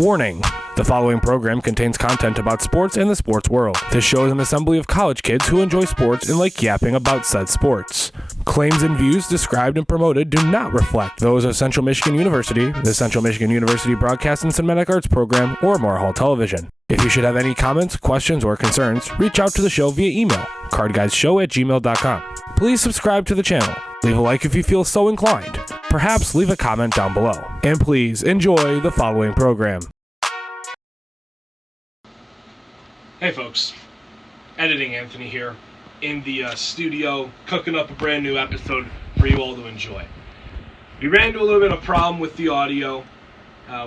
Warning. The following program contains content about sports and the sports world. This show is an assembly of college kids who enjoy sports and like yapping about said sports. Claims and views described and promoted do not reflect those of Central Michigan University, the Central Michigan University Broadcast and Cinematic Arts Program, or Moore Hall Television. If you should have any comments, questions, or concerns, reach out to the show via email, cardguyshow@gmail.com. Please subscribe to the channel. Leave a like if you feel so inclined. Perhaps leave a comment down below. And please enjoy the following program. Hey folks, Editing Anthony here in the studio, cooking up a brand new episode for you all to enjoy. We ran into a little bit of problem with the audio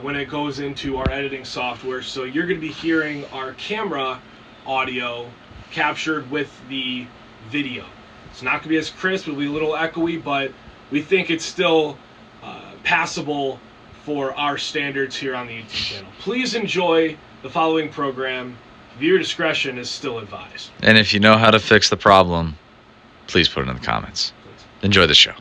when it goes into our editing software, so you're going to be hearing our camera audio captured with the video. It's not going to be as crisp, it'll be a little echoey, but we think it's still passable for our standards here on the YouTube channel. Please enjoy the following program. Viewer discretion is still advised. And if you know how to fix the problem, please put it in the comments. Enjoy the show.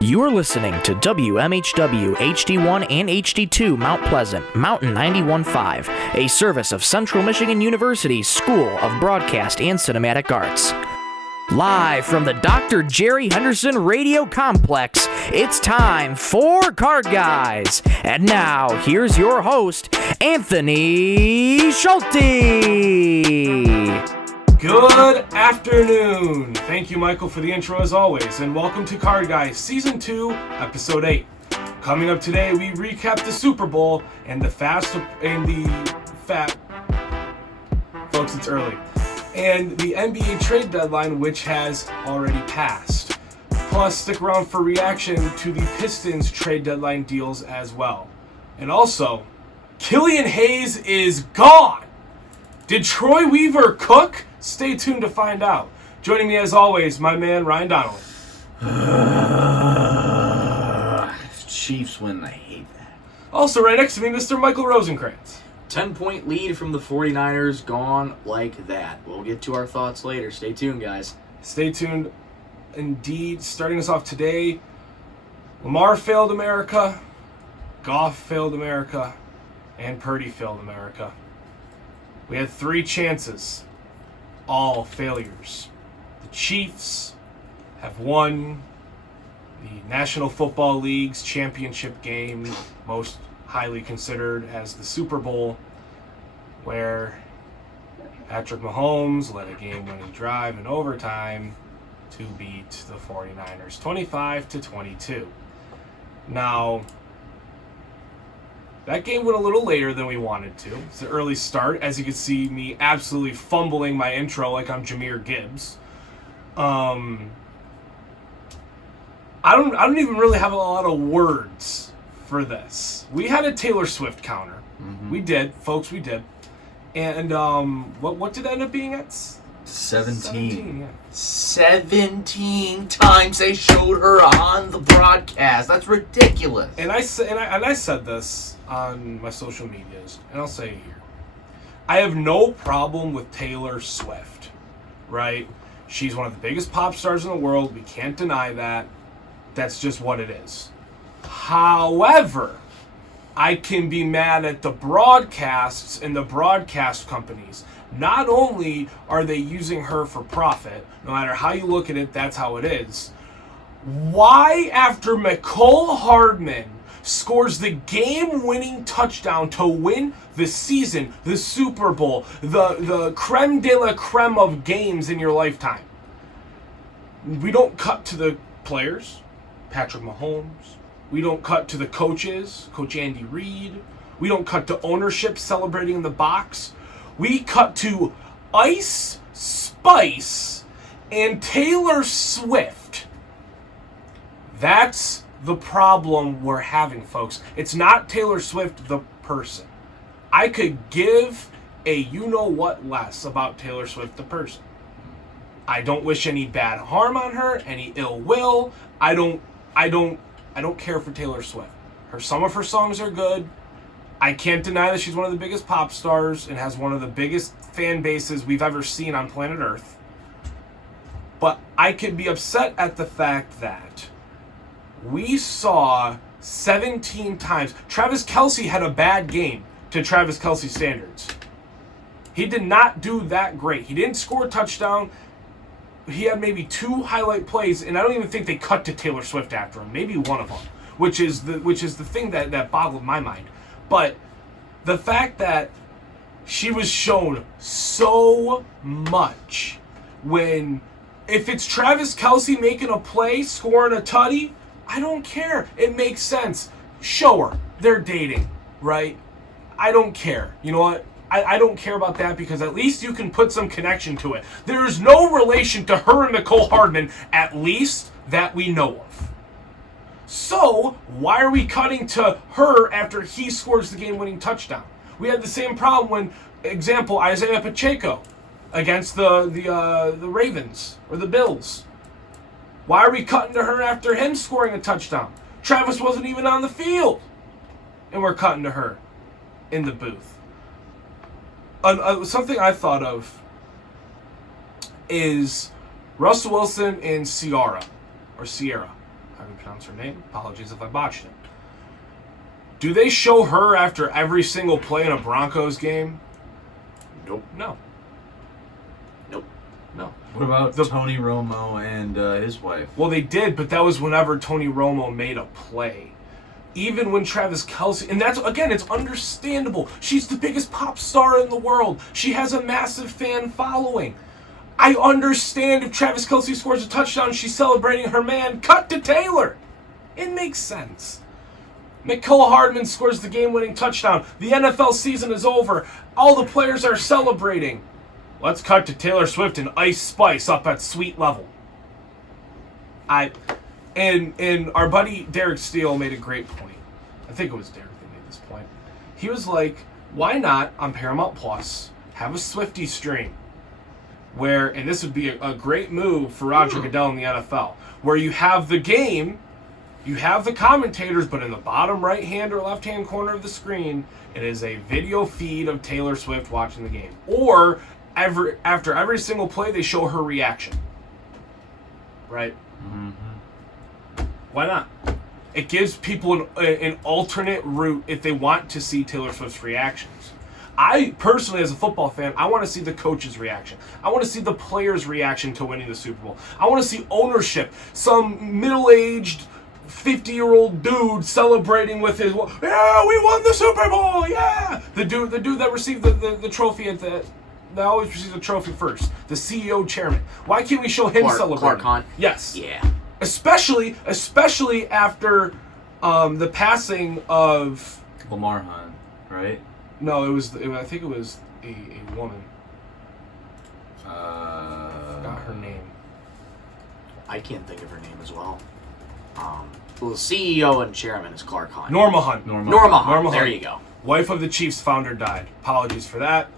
You are listening to WMHW HD1 and HD2 Mount Pleasant, Mountain 91.5, a service of Central Michigan University's School of Broadcast and Cinematic Arts. Live from the Dr. Jerry Henderson Radio Complex, it's time for Card Guys. And now, here's your host, Anthony Schulte. Good afternoon. Thank you, Michael, for the intro as always, and welcome to Card Guys Season 2, Episode 8. Coming up today, we recap the Super Bowl and the folks, it's early, and the NBA trade deadline, which has already passed. Plus, stick around for reaction to the Pistons trade deadline deals as well. And also, Killian Hayes is gone. Did Troy Weaver cook? Stay tuned to find out. Joining me as always, my man Ryan Donnelly. Chiefs win, I hate that. Also right next to me, Mr. Michael Rosenkranz. 10-point lead from the 49ers, gone like that. We'll get to our thoughts later. Stay tuned, guys. Stay tuned indeed. Starting us off today, Lamar failed America, Goff failed America, and Purdy failed America. We had 3 chances, all failures. The Chiefs have won the National Football League's championship game, most highly considered as the Super Bowl, where Patrick Mahomes led a game-winning drive in overtime to beat the 49ers 25-22. Now, that game went a little later than we wanted to. It's an early start. As you can see, me absolutely fumbling my intro like I'm Jahmyr Gibbs. I don't even really have a lot of words for this. We had a Taylor Swift counter. Mm-hmm. We did, folks. We did. And what did it end up being at? 17. Yeah. 17 times they showed her on the broadcast. That's ridiculous. And I said this on my social medias, and I'll say it here. I have no problem with Taylor Swift, right? She's one of the biggest pop stars in the world. We can't deny that. That's just what it is. However, I can be mad at the broadcasts and the broadcast companies. Not only are they using her for profit, no matter how you look at it, that's how it is. Why, after Mecole Hardman scores the game-winning touchdown to win the season, the Super Bowl, the creme de la creme of games in your lifetime, we don't cut to the players, Patrick Mahomes. We don't cut to the coaches, Coach Andy Reid. We don't cut to ownership celebrating in the box. We cut to Ice Spice and Taylor Swift. That's the problem we're having, folks. It's not Taylor Swift the person. I could give a you-know-what less about Taylor Swift the person. I don't wish any bad harm on her, any ill will. I don't care for Taylor Swift. Some of her songs are good. I can't deny that she's one of the biggest pop stars and has one of the biggest fan bases we've ever seen on planet Earth. But I could be upset at the fact that we saw 17 times. Travis Kelce had a bad game to Travis Kelce standards. He did not do that great. He didn't score a touchdown. He had maybe 2 highlight plays, and I don't even think they cut to Taylor Swift after him. Maybe one of them, which is the thing that boggled my mind. But the fact that she was shown so much when, if it's Travis Kelce making a play, scoring a tutty, I don't care. It makes sense. Show her. They're dating, right? I don't care. You know what? I don't care about that because at least you can put some connection to it. There is no relation to her and Nicole Hardman, at least that we know of. So, why are we cutting to her after he scores the game-winning touchdown? We had the same problem when, example, Isaiah Pacheco against the Ravens or the Bills. Why are we cutting to her after him scoring a touchdown? Travis wasn't even on the field. And we're cutting to her in the booth. Something I thought of is Russell Wilson and Sierra. How do you pronounce her name? Apologies if I botched it. Do they show her after every single play in a Broncos game? Nope. No. What about Tony Romo and his wife? Well, they did, but that was whenever Tony Romo made a play. Even when Travis Kelce, and that's, again, it's understandable. She's the biggest pop star in the world. She has a massive fan following. I understand if Travis Kelce scores a touchdown, she's celebrating her man. Cut to Taylor. It makes sense. Nicole Hardman scores the game-winning touchdown. The NFL season is over. All the players are celebrating. Let's cut to Taylor Swift and Ice Spice up at suite level. And our buddy Derek Steele made a great point. I think it was Derek that made this point. He was like, why not on Paramount Plus have a Swiftie stream where, and this would be a great move for Roger Goodell in the NFL, where you have the game, you have the commentators, but in the bottom right-hand or left-hand corner of the screen, it is a video feed of Taylor Swift watching the game. Or after every single play, they show her reaction. Right? Mm-hmm. Why not? It gives people an alternate route if they want to see Taylor Swift's reactions. I personally, as a football fan, I want to see the coach's reaction. I want to see the player's reaction to winning the Super Bowl. I want to see ownership. Some middle-aged 50-year-old dude celebrating with his, yeah, we won the Super Bowl, yeah! The dude that received the trophy at the... They always receive the trophy first. The CEO chairman. Why can't we show him celebrating? Clark Hunt? Yes. Yeah. Especially after the passing of Lamar Hunt, right? No, I think it was a woman. Forgot her name. I can't think of her name as well. Well, the CEO and chairman is Clark Hunt. Norma Hunt. Norma Hunt. There you go. Wife of the Chiefs founder died. Apologies for that.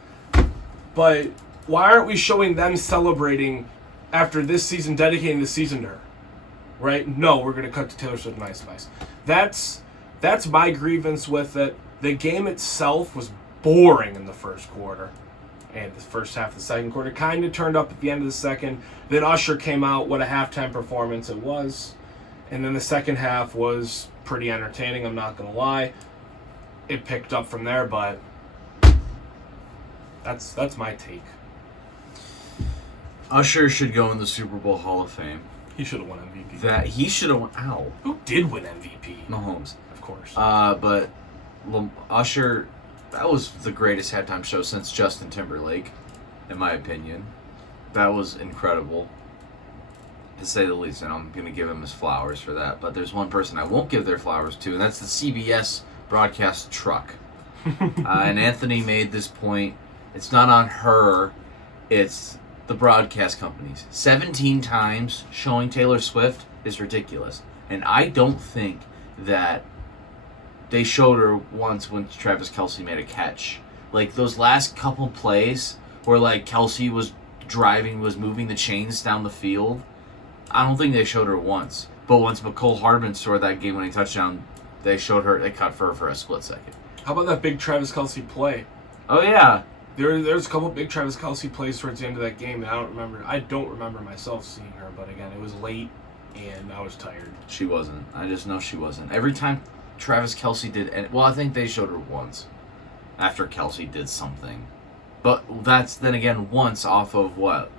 But why aren't we showing them celebrating after this season, dedicating the season to her? Right? No, we're going to cut to Taylor Swift and Ice Spice. That's my grievance with it. The game itself was boring in the first quarter. And the first half of the second quarter kind of turned up at the end of the second. Then Usher came out. What a halftime performance it was. And then the second half was pretty entertaining, I'm not going to lie. It picked up from there, but that's my take. Usher should go in the Super Bowl Hall of Fame. He should have won MVP. That he should have won. Ow. Who did win MVP? Mahomes, of course. But Usher, that was the greatest halftime show since Justin Timberlake, in my opinion. That was incredible, to say the least, and I'm going to give him his flowers for that. But there's one person I won't give their flowers to, and that's the CBS broadcast truck. And Anthony made this point. It's not on her, it's the broadcast companies. 17 times showing Taylor Swift is ridiculous. And I don't think that they showed her once when Travis Kelce made a catch. Like, those last couple plays where, like, Kelce was moving the chains down the field, I don't think they showed her once. But once Nicole Hardman scored that game-winning touchdown, they cut for her for a split second. How about that big Travis Kelce play? Oh yeah. There's a couple big Travis Kelce plays towards the end of that game that I don't remember myself seeing her, but again, it was late and I was tired. She wasn't. I just know she wasn't. Every time Travis Kelce did, I think they showed her once after Kelce did something, but that's then again once off of what?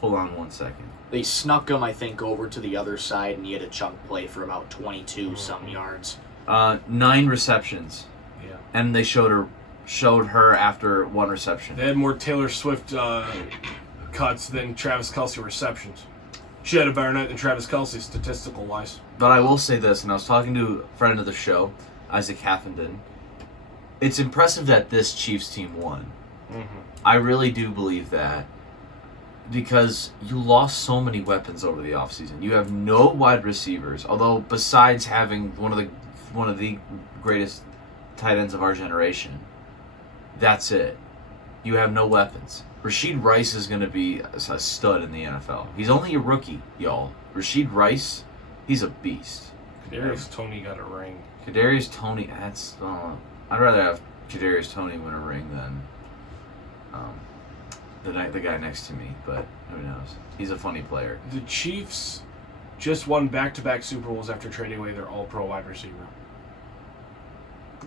Hold on 1 second. They snuck him, I think, over to the other side, and he had a chunk play for about 22 some yards. 9 receptions. Yeah. And they showed her after 1 reception. They had more Taylor Swift cuts than Travis Kelce receptions. She had a better night than Travis Kelce, statistical wise. But I will say this, and I was talking to a friend of the show, Isaac Haffenden. It's impressive that this Chiefs team won. Mm-hmm. I really do believe that. Because you lost so many weapons over the offseason. You have no wide receivers, although besides having one of the greatest tight ends of our generation, that's it. You have no weapons. Rasheed Rice is going to be a stud in the NFL. He's only a rookie, y'all. Rasheed Rice, he's a beast. Kadarius Toney got a ring. Kadarius Toney, I'd rather have Kadarius Toney win a ring than the guy next to me, but who knows? He's a funny player. The Chiefs just won back-to-back Super Bowls after trading away their all-pro wide receiver.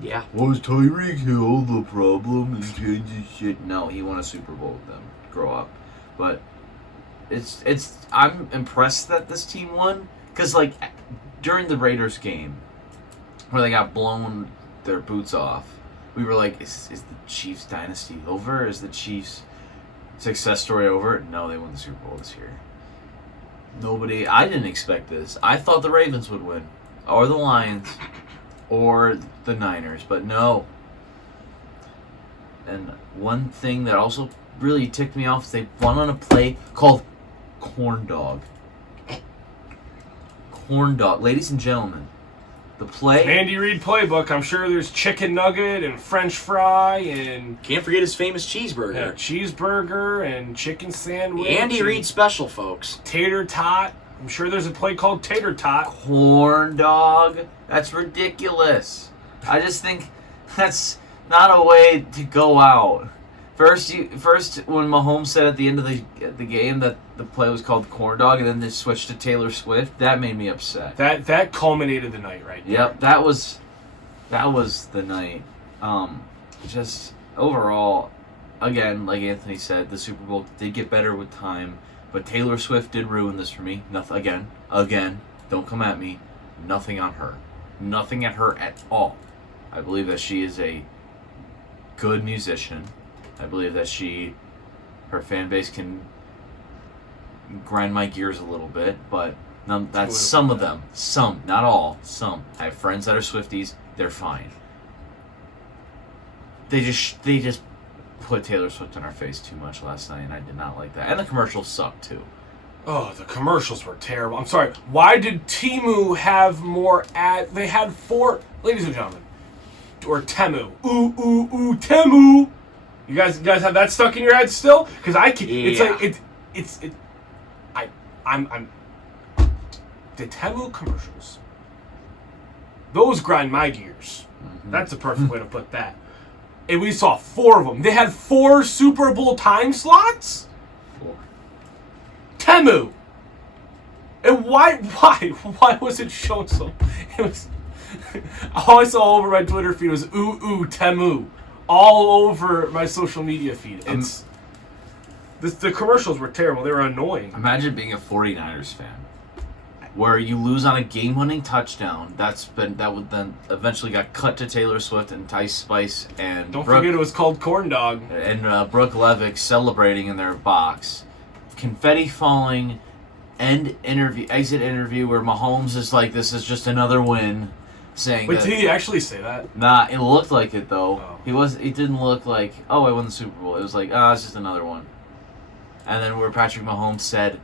Yeah. Was Tyreek Hill the problem and changing shit? No, he won a Super Bowl with them. Grow up. But I'm impressed that this team won, because like during the Raiders game where they got blown their boots off, we were like, is the Chiefs dynasty over? Is the Chiefs success story over? No, they won the Super Bowl this year. I didn't expect this. I thought the Ravens would win, or the Lions, or the Niners, but no. And one thing that also really ticked me off is they won on a play called Corn Dog. Corn Dog. Ladies and gentlemen, the play... Andy Reid playbook. I'm sure there's chicken nugget and French fry and... Can't forget his famous cheeseburger. Yeah, cheeseburger and chicken sandwich. Andy Reid special, folks. Tater tot. I'm sure there's a play called Tater Tot. Corn Dog? That's ridiculous. I just think that's not a way to go out. First, when Mahomes said at the end of the game that the play was called Corn Dog, and then they switched to Taylor Swift, that made me upset. That culminated the night right there. Yep, that was the night. Just overall, again, like Anthony said, the Super Bowl did get better with time, but Taylor Swift did ruin this for me. Nothing again. Don't come at me. Nothing on her. Nothing at her at all. I believe that she is a good musician. I believe that her fan base can grind my gears a little bit, but that's some of them. Some, not all. Some. I have friends that are Swifties. They're fine. They just put Taylor Swift in our face too much last night, and I did not like that. And the commercials sucked too. Oh, the commercials were terrible. I'm sorry. Why did Temu have more ad? They had 4, ladies and gentlemen, or Temu. Ooh, ooh, ooh, Temu. You guys have that stuck in your head still? Because I can. Yeah. It's like I'm. The Temu commercials. Those grind my gears. Mm-hmm. That's the perfect way to put that. And we saw 4 of them. They had 4 Super Bowl time slots. 4. Temu. And why was it shown so? It was. All I saw over my Twitter feed was ooh ooh Temu, all over my social media feed. The commercials were terrible. They were annoying. Imagine being a 49ers fan, where you lose on a game-winning touchdown. That would then eventually got cut to Taylor Swift and Tice Spice and Don't forget it was called Corn Dog. And Brooke Levick celebrating in their box, confetti falling, exit interview where Mahomes is like, "This is just another win," saying. But did he actually say that? Nah, it looked like it though. Oh. It didn't look like, "Oh, I won the Super Bowl." It was like, "Ah, it's just another one." And then where Patrick Mahomes said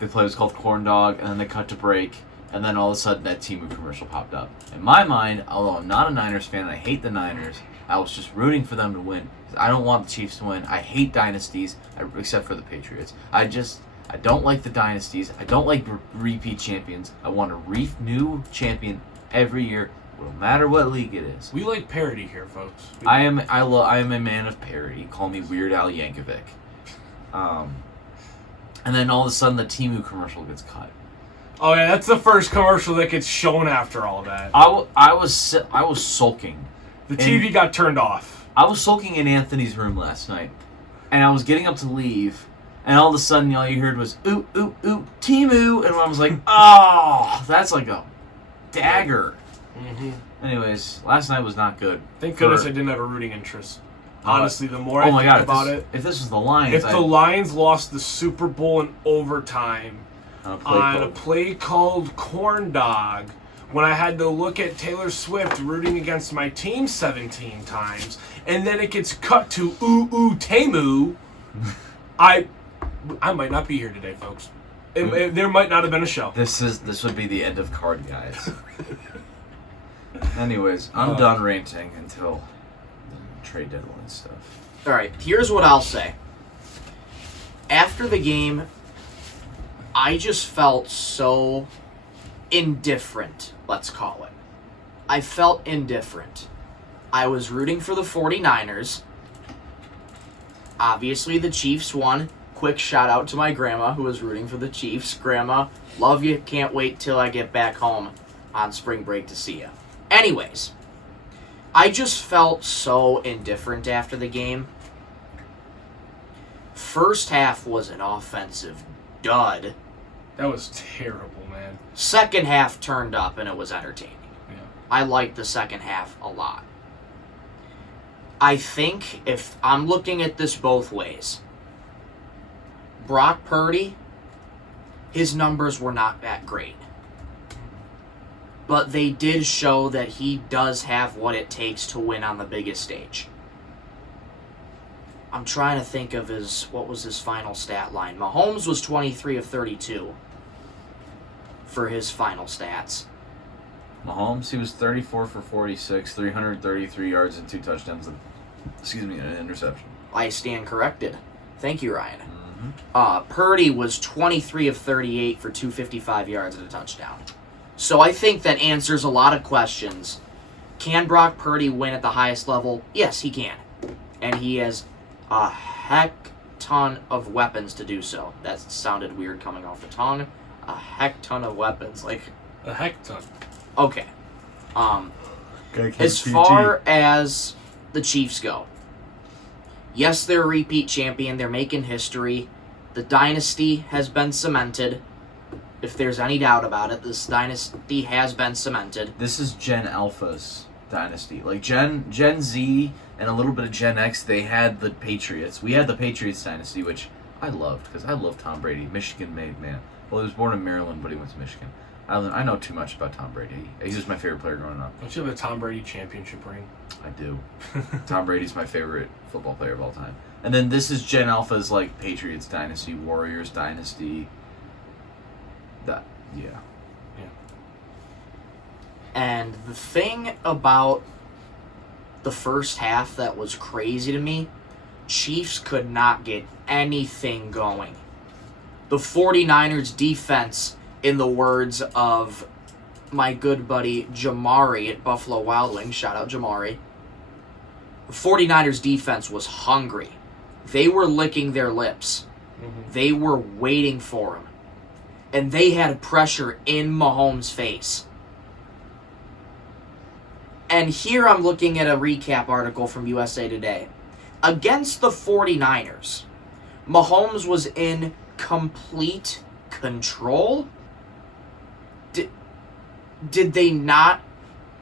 the play was called Corn Dog, and then they cut to break, and then all of a sudden that Temu commercial popped up. In my mind, although I'm not a Niners fan, I hate the Niners, I was just rooting for them to win. I don't want the Chiefs to win. I hate dynasties, except for the Patriots. I don't like the dynasties. I don't like repeat champions. I want a new champion every year, No matter what league it is. We like parody here, folks. I am a man of parody. Call me Weird Al Yankovic. And then all of a sudden the Temu commercial gets cut. Oh yeah, that's the first commercial that gets shown after all that. I was sulking. The TV got turned off. I was sulking in Anthony's room last night, and I was getting up to leave, and all of a sudden all you heard was ooh ooh ooh Temu, and I was like, oh, that's like a dagger. Mm-hmm. Anyways, last night was not good. Thank goodness I didn't have a rooting interest. Honestly, the more I think about it, if this was the Lions, if the Lions lost the Super Bowl in overtime on a play called Corn Dog, when I had to look at Taylor Swift rooting against my team 17 times, and then it gets cut to ooh ooh Temu, I might not be here today, folks. There might not have been a show. This would be the end of Card Guys. Anyways, I'm done ranting until the trade deadline stuff. All right, here's what I'll say. After the game, I just felt so indifferent, let's call it. I felt indifferent. I was rooting for the 49ers. Obviously, the Chiefs won. Quick shout out to my grandma who was rooting for the Chiefs. Grandma, love you. Can't wait till I get back home on spring break to see you. Anyways, I just felt so indifferent after the game. First half was an offensive dud. That was terrible, man. Second half turned up and it was entertaining. Yeah. I liked the second half a lot. I think if I'm looking at this both ways, Brock Purdy, his numbers were not that great. But they did show that he does have what it takes to win on the biggest stage. I'm trying to think of what was his final stat line. Mahomes was 23 of 32 for his final stats. Mahomes, he was 34 for 46, 333 yards and 2 touchdowns, and an interception. I stand corrected. Thank you, Ryan. Mm-hmm. Purdy was 23 of 38 for 255 yards and a touchdown. So I think that answers a lot of questions. Can Brock Purdy win at the highest level? Yes, he can. And he has a heck ton of weapons to do so. That sounded weird coming off the tongue. A heck ton of weapons. Like, A heck ton. okay. As far as the Chiefs go, yes, they're a repeat champion. They're making history. The dynasty has been cemented. If there's any doubt about it, this dynasty has been cemented. This is Gen Alpha's dynasty. Like Gen Z and a little bit of Gen X, they had the Patriots. We had the Patriots dynasty, which I loved because I love Tom Brady, Michigan-made man. Well, he was born in Maryland, but he went to Michigan. I know too much about Tom Brady. He was my favorite player growing up. Don't you have a Tom Brady championship ring? I do. Tom Brady's my favorite football player of all time. And then this is Gen Alpha's like Patriots dynasty, Warriors dynasty. Yeah. And the thing about the first half that was crazy to me, Chiefs could not get anything going. The 49ers defense, in the words of my good buddy Jamari at Buffalo Wild Wings, shout out Jamari, the 49ers defense was hungry. They were licking their lips. Mm-hmm. They were waiting for him. And they had pressure in Mahomes' face. And here I'm looking at a recap article from USA Today. Against the 49ers, Mahomes was in complete control. Did they not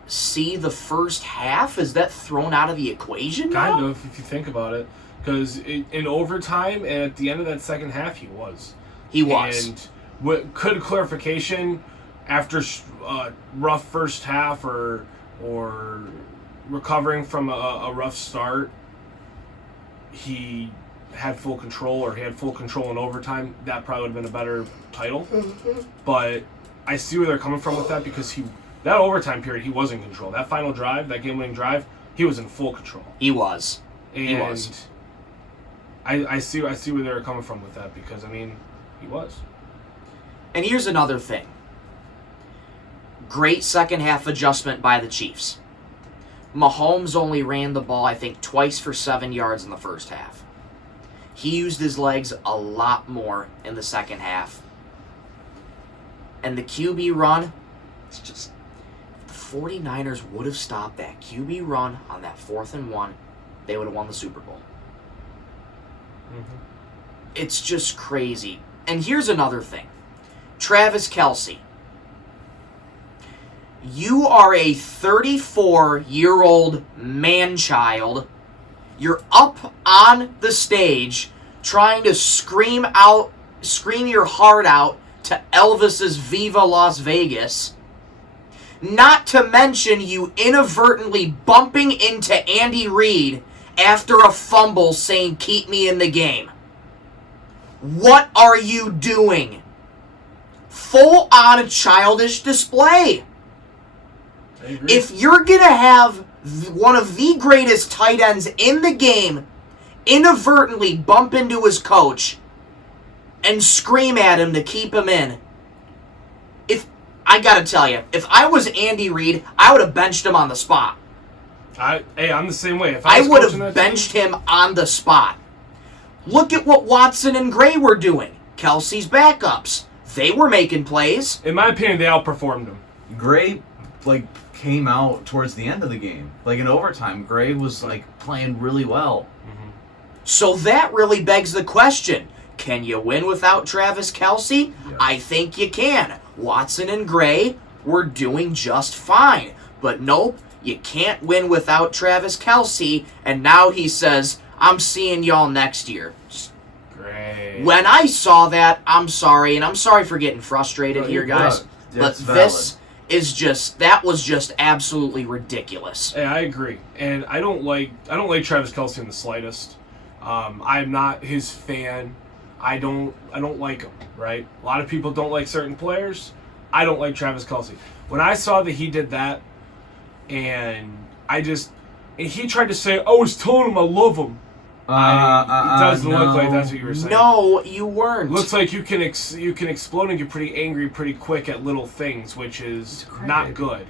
see the first half? Is that thrown out of the equation now? Kind of, if you think about it. Because in overtime and at the end of that second half, he was. He was. And could clarification after rough first half or recovering from a rough start, he had full control, or he had full control in overtime, that probably would have been a better title. Mm-hmm. But I see where they're coming from with that, because that overtime period, he was in control. That final drive, that game-winning drive, he was in full control. He was. And he was. I see where they're coming from with that, because, I mean, he was. And here's another thing. Great second half adjustment by the Chiefs. Mahomes only ran the ball, I think, twice for 7 yards in the first half. He used his legs a lot more in the second half. And the QB run, it's just... the 49ers would have stopped that QB run on that 4th and 1, they would have won the Super Bowl. Mm-hmm. It's just crazy. And here's another thing. Travis Kelce. You are a 34-year-old man-child. You're up on the stage trying to scream your heart out to Elvis's Viva Las Vegas. Not to mention you inadvertently bumping into Andy Reid after a fumble saying, "Keep me in the game." What are you doing? Full-on childish display. If you're going to have one of the greatest tight ends in the game inadvertently bump into his coach and scream at him to keep him in, I got to tell you, if I was Andy Reid, I would have benched him on the spot. I'm the same way. If I was would coaching have that benched team, him on the spot. Look at what Watson and Gray were doing. Kelsey's backups. They were making plays. in my opinion, they outperformed him. Gray, came out towards the end of the game. In overtime, Gray was, playing really well. So that really begs the question. Can you win without Travis Kelce? Yes. I think you can. Watson and Gray were doing just fine. But nope, you can't win without Travis Kelce. And now he says, "I'm seeing y'all next year." Great. When I saw that, I'm sorry. And I'm sorry for getting frustrated No, here, you're guys. good. But That's this that was just absolutely ridiculous. Hey, I agree, and I don't like Travis Kelce in the slightest. I'm not his fan. I don't like him. Right? A lot of people don't like certain players. I don't like Travis Kelce. When I saw that he did that, and he tried to say, "I was telling him I love him." It doesn't look like that's what you were saying. No, you weren't. Looks like you can explode and get pretty angry pretty quick at little things, which is not good.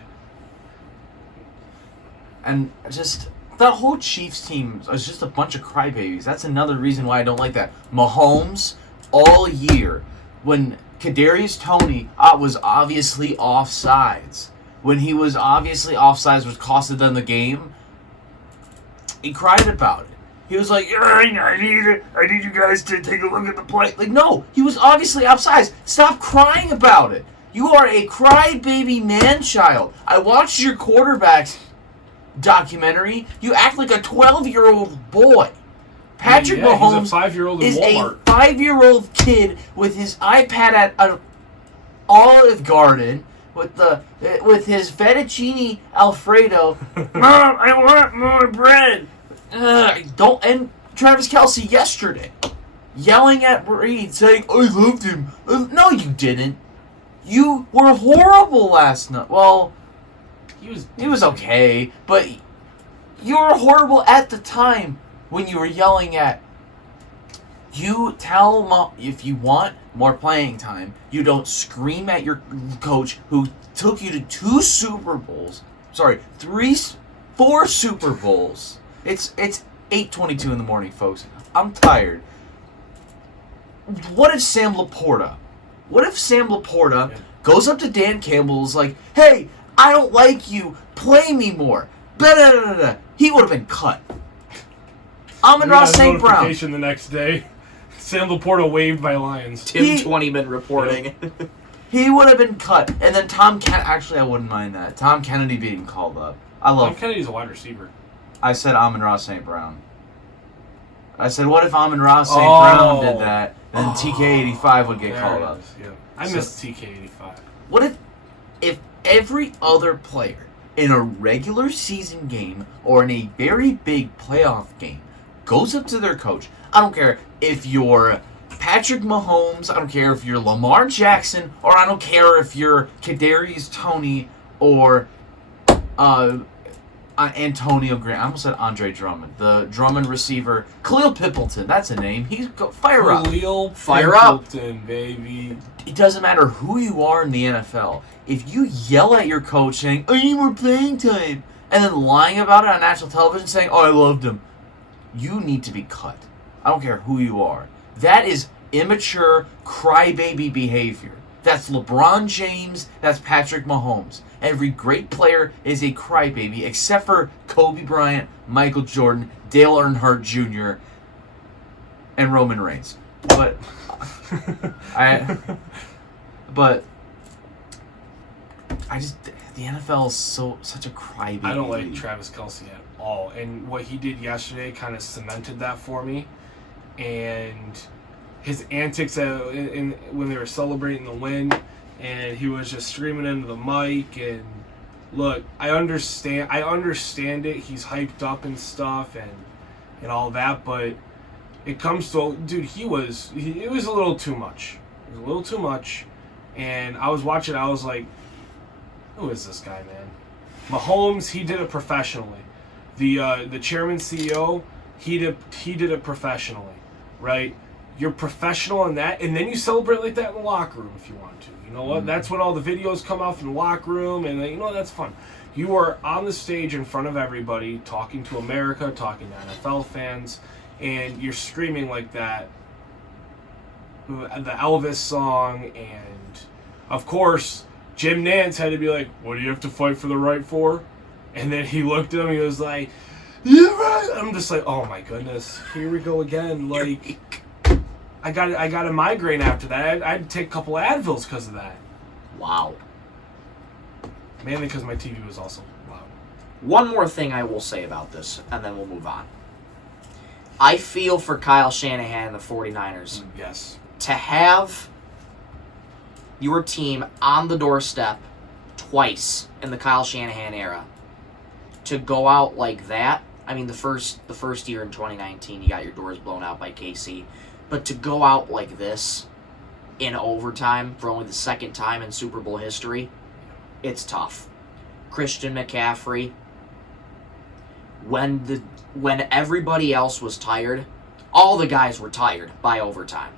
And just that whole Chiefs team is just a bunch of crybabies. That's another reason why I don't like that. Mahomes all year, when Kadarius Toney was obviously offsides, when he was obviously offsides, which costed them the game, he cried about it. He was like, I need you guys to take a look at the play. No, he was obviously offsides. Stop crying about it. You are a crybaby man-child. I watched your quarterback's documentary. You act like a 12-year-old boy. Patrick Mahomes he's a 5-year-old in is Walmart. a 5-year-old kid with his iPad at an Olive Garden with his fettuccine Alfredo. Mom, I want more bread. And Travis Kelce yesterday yelling at Reed saying, "I loved him." No, you didn't. You were horrible last night. Well, he was okay, but you were horrible at the time when you were yelling at. You tell Mom if you want more playing time. You don't scream at your coach who took you to 2 Super Bowls. Sorry, 4 Super Bowls. It's 8:22 in the morning, folks. I'm tired. What if Sam Laporta goes up to Dan Campbell's like, "Hey, I don't like you. Play me more." He would have been cut. Amon-Ra St. Brown. Notification the next day. Sam Laporta waived by Lions. Tim Twentyman reporting. He would have been cut. And then Tom Kennedy. Actually, I wouldn't mind that. Tom Kennedy being called up. I love Tom Kennedy's a wide receiver. I said Amon-Ra St. Brown. I said, what if Amon-Ra St. Brown did that? Then TK85 would get called up. Yeah. I missed TK85. What if every other player in a regular season game or in a very big playoff game goes up to their coach? I don't care if you're Patrick Mahomes, I don't care if you're Lamar Jackson, or I don't care if you're Kadarius Toney or Antonio Grant. I almost said Andre Drummond. The Drummond receiver. Khalil Pimpleton. That's a name. Fire up. Khalil Fire up. Pimpleton, baby. It doesn't matter who you are in the NFL. If you yell at your coach saying, I need more playing time, and then lying about it on national television saying, oh, I loved him, you need to be cut. I don't care who you are. That is immature, crybaby behavior. That's LeBron James. That's Patrick Mahomes. Every great player is a crybaby, except for Kobe Bryant, Michael Jordan, Dale Earnhardt Jr., and Roman Reigns. But the NFL is such a crybaby. I don't like Travis Kelce at all. And what he did yesterday kind of cemented that for me. And his antics when they were celebrating the win, and he was just screaming into the mic. And look, I understand it. He's hyped up and stuff and all that, but it comes to, dude, it was a little too much. It was a little too much. And I was watching, I was like, who is this guy, man? Mahomes, he did it professionally. The chairman, CEO, he did it professionally, right? You're professional in that, and then you celebrate like that in the locker room if you want to. You know what? Mm-hmm. That's when all the videos come out from the locker room, and you know, that's fun. You are on the stage in front of everybody, talking to America, talking to NFL fans, and you're screaming like that, the Elvis song, and of course, Jim Nantz had to be like, what do you have to fight for the right for? And then he looked at him, he was like, you're right. I'm just like, oh my goodness, here we go again. Like, I got a migraine after that. I had to take a couple of Advils because of that. Wow. Mainly because my TV was also loud. One more thing I will say about this, and then we'll move on. I feel for Kyle Shanahan and the 49ers. Yes. To have your team on the doorstep twice in the Kyle Shanahan era, to go out like that. I mean, the first year in 2019, you got your doors blown out by KC. But to go out like this in overtime for only the second time in Super Bowl history, it's tough. Christian McCaffrey, when everybody else was tired, all the guys were tired by overtime.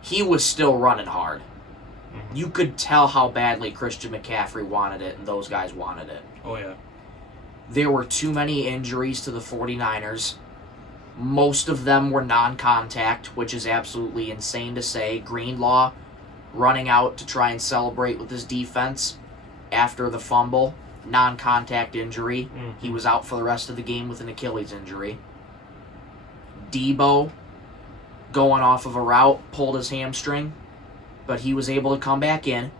He was still running hard. You could tell how badly Christian McCaffrey wanted it and those guys wanted it. Oh, yeah. There were too many injuries to the 49ers. Most of them were non-contact, which is absolutely insane to say. Greenlaw running out to try and celebrate with his defense after the fumble. Non-contact injury. Mm-hmm. He was out for the rest of the game with an Achilles injury. Debo going off of a route, pulled his hamstring, but he was able to come back in.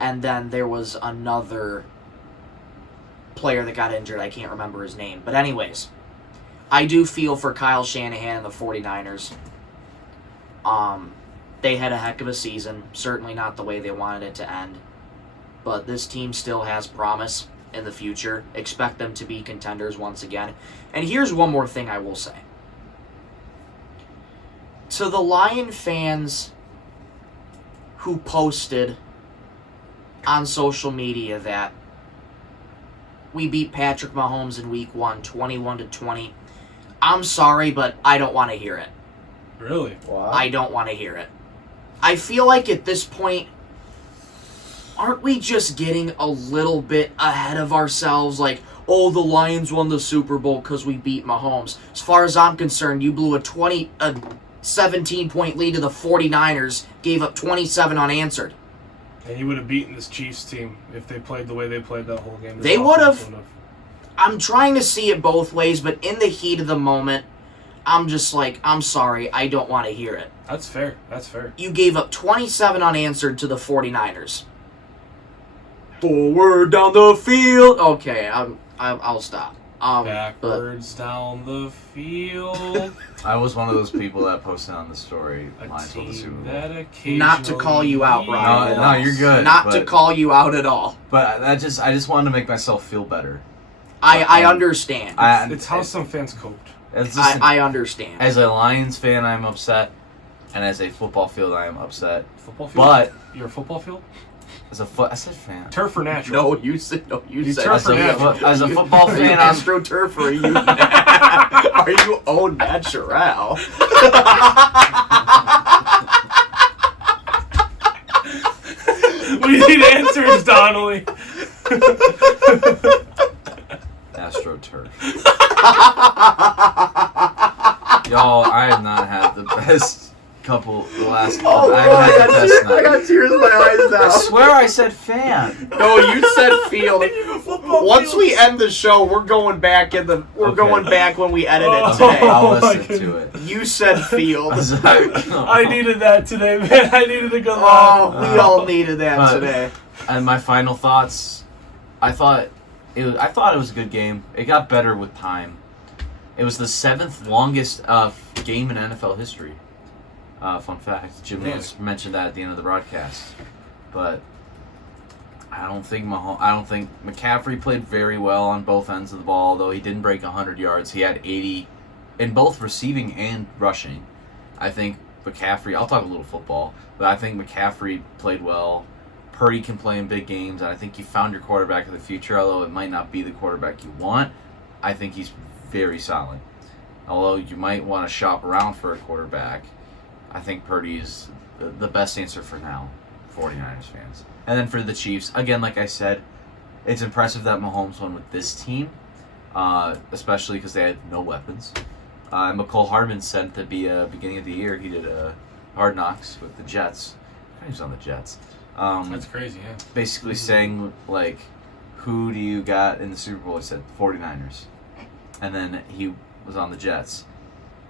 And then there was another player that got injured. I can't remember his name. But anyways, I do feel for Kyle Shanahan and the 49ers. They had a heck of a season. Certainly not the way they wanted it to end. But this team still has promise in the future. Expect them to be contenders once again. And here's one more thing I will say. To the Lion fans who posted on social media that we beat Patrick Mahomes in week 1, 21-20. I'm sorry, but I don't want to hear it. Really? Wow. I don't want to hear it. I feel like at this point, aren't we just getting a little bit ahead of ourselves? Like, oh, the Lions won the Super Bowl because we beat Mahomes. As far as I'm concerned, you blew a 17-point lead to the 49ers, gave up 27 unanswered. And you would have beaten this Chiefs team if they played the way they played that whole game. They would have. I'm trying to see it both ways, but in the heat of the moment, I'm just like, I'm sorry, I don't want to hear it. That's fair. That's fair. You gave up 27 unanswered to the 49ers. Forward down the field. Okay, I'll stop. Backwards down the field. I was one of those people that posted on the story. Lions won the Super Bowl. Not to call you out, Ryan. No, you're good. Not to call you out at all. But I just wanted to make myself feel better. I understand. It's how some fans coped. I understand. As a Lions fan, I'm upset, and as a football field, I am upset. Football field? But you're a football field? I said fan. Turf or natural? No, you said turf or natural? As a football Are you fan, I'm AstroTurf or are you au natural? We need answers, Donnelly. AstroTurf. Y'all, I have not had the best the last Oh, I haven't had the best I night. got tears in my eyes now. I swear I said fan. No, you said field. Once we end the show, we're going back going back when we edit it today. I'll my listen to it. You said field. I needed that today, man. I needed a good Oh, laugh. we all needed that today. And my final thoughts, I thought it was a good game. It got better with time. It was the 7th longest game in NFL history. Fun fact. Jim Lewis mentioned that at the end of the broadcast. But I don't think McCaffrey played very well on both ends of the ball, though he didn't break 100 yards. He had 80 in both receiving and rushing. I think McCaffrey, I'll talk a little football, but I think McCaffrey played well. Purdy can play in big games, and I think you found your quarterback of the future, although it might not be the quarterback you want. I think he's very solid. Although you might want to shop around for a quarterback, I think Purdy is the best answer for now, 49ers fans. And then for the Chiefs, again, like I said, it's impressive that Mahomes won with this team, especially because they had no weapons. And McCole Hardman said at the beginning of the year, he did Hard Knocks with the Jets. He was on the Jets. That's crazy, yeah. Basically saying, like, who do you got in the Super Bowl? He said 49ers. And then he was on the Jets.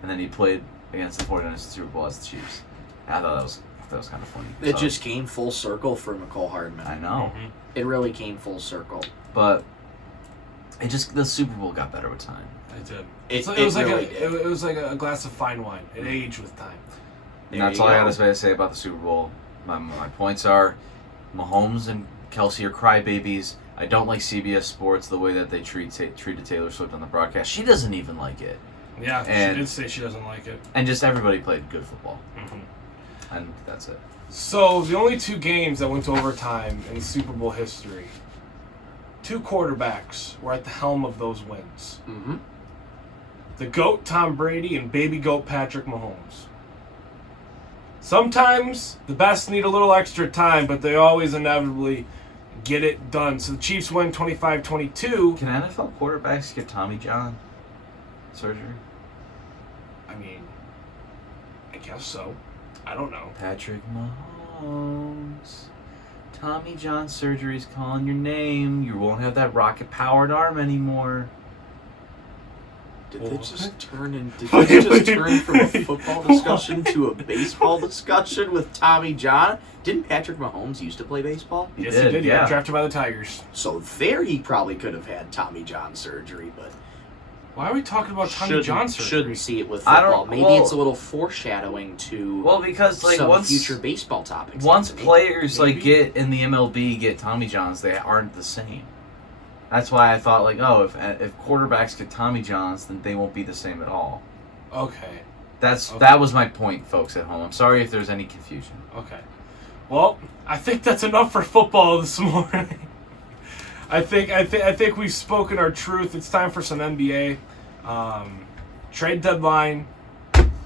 And then he played against the 49ers in the Super Bowl as the Chiefs. I thought that was kind of funny. It just came full circle for McCole Hardman. I know. Mm-hmm. It really came full circle. But the Super Bowl got better with time. It did. It was like a glass of fine wine. It aged with time. And that's all I got to say about the Super Bowl. My points are Mahomes and Kelsey are crybabies. I don't like CBS Sports the way that they treated Taylor Swift on the broadcast. She doesn't even like it. Yeah, And- she did say she doesn't like it. And just everybody played good football. Mm-hmm. And that's it. So, the only 2 games that went to overtime in Super Bowl history, 2 quarterbacks were at the helm of those wins. Mm-hmm. The GOAT Tom Brady and baby GOAT Patrick Mahomes. Sometimes the best need a little extra time, but they always inevitably get it done. So the Chiefs win 25-22. Can NFL quarterbacks get Tommy John surgery? I mean, I guess so. I don't know. Patrick Mahomes. Tommy John surgery's calling your name. You won't have that rocket-powered arm anymore. Did they just turn from a football discussion to a baseball discussion with Tommy John? Didn't Patrick Mahomes used to play baseball? Yes, he did. He got drafted by the Tigers. So there he probably could have had Tommy John surgery, but Why are we talking about Tommy John surgery? shouldn't see it with I don't- football. Maybe well- it's a little foreshadowing to because like some future baseball topics. once Anthony. players Maybe. like get in the MLB get Tommy Johns, they aren't the same. That's why I thought like, oh, if quarterbacks get Tommy Johns, then they won't be the same at all. Okay. That was my point, folks at home. I'm sorry if there's any confusion. Okay. Well, I think that's enough for football this morning. I think we've spoken our truth. It's time for some NBA. Trade deadline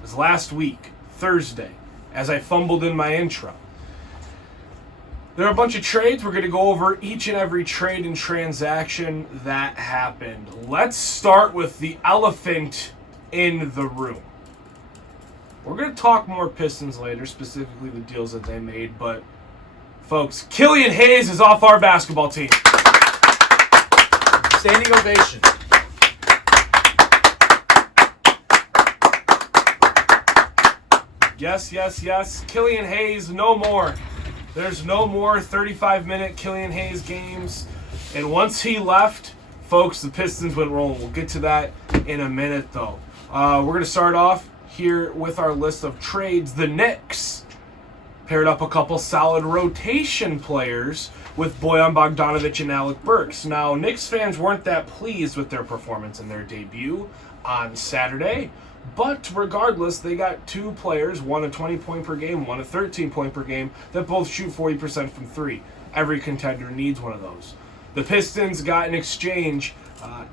was last week, Thursday, as I fumbled in my intro. There are a bunch of trades. We're going to go over each and every trade and transaction that happened. Let's start with the elephant in the room. We're going to talk more Pistons later, specifically the deals that they made, but folks, Killian Hayes is off our basketball team. Standing ovation. Yes. Killian Hayes, no more. There's no more 35-minute Killian Hayes games. And once he left, folks, the Pistons went rolling. We'll get to that in a minute, though. We're going to start off here with our list of trades. The Knicks paired up a couple solid rotation players with Bojan Bogdanovic and Alec Burks. Now, Knicks fans weren't that pleased with their performance in their debut on Saturday. But regardless, they got 2 players, one a 20-point per game, one a 13-point per game, that both shoot 40% from 3. Every contender needs one of those. The Pistons got in exchange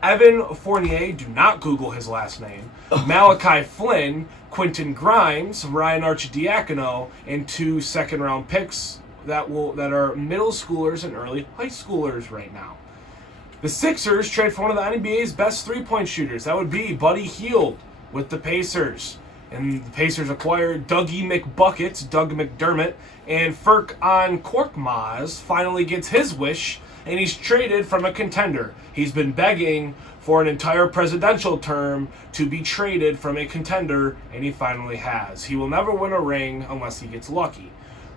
Evan Fournier, do not Google his last name, Malachi Flynn, Quentin Grimes, Ryan Arcidiacono, and 2 second-round picks that are middle schoolers and early high schoolers right now. The Sixers trade for one of the NBA's best three-point shooters. That would be Buddy Hield with the Pacers. And the Pacers acquired Dougie McBuckets, Doug McDermott, and Furkan Korkmaz finally gets his wish, and he's traded from a contender. He's been begging for an entire presidential term to be traded from a contender, and he finally has. He will never win a ring unless he gets lucky.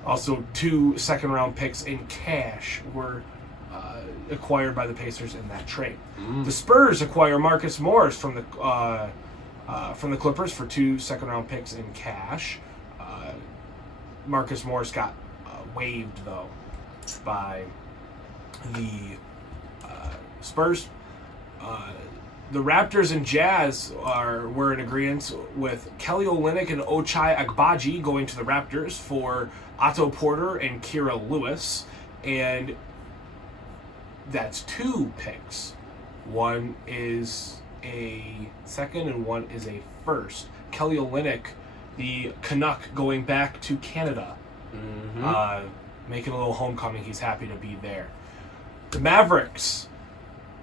Also, 2 second-round picks in cash were acquired by the Pacers in that trade. The Spurs acquire Marcus Morris from the Clippers for 2 second-round picks in cash. Marcus Morris got waived, though, by the Spurs. The Raptors and Jazz were in agreement with Kelly Olynyk and Ochai Agbaji going to the Raptors for Otto Porter and Kira Lewis, and that's 2 picks. One is a second and one is a first. Kelly Olynyk, the Canuck, going back to Canada, making a little homecoming. He's happy to be there. The Mavericks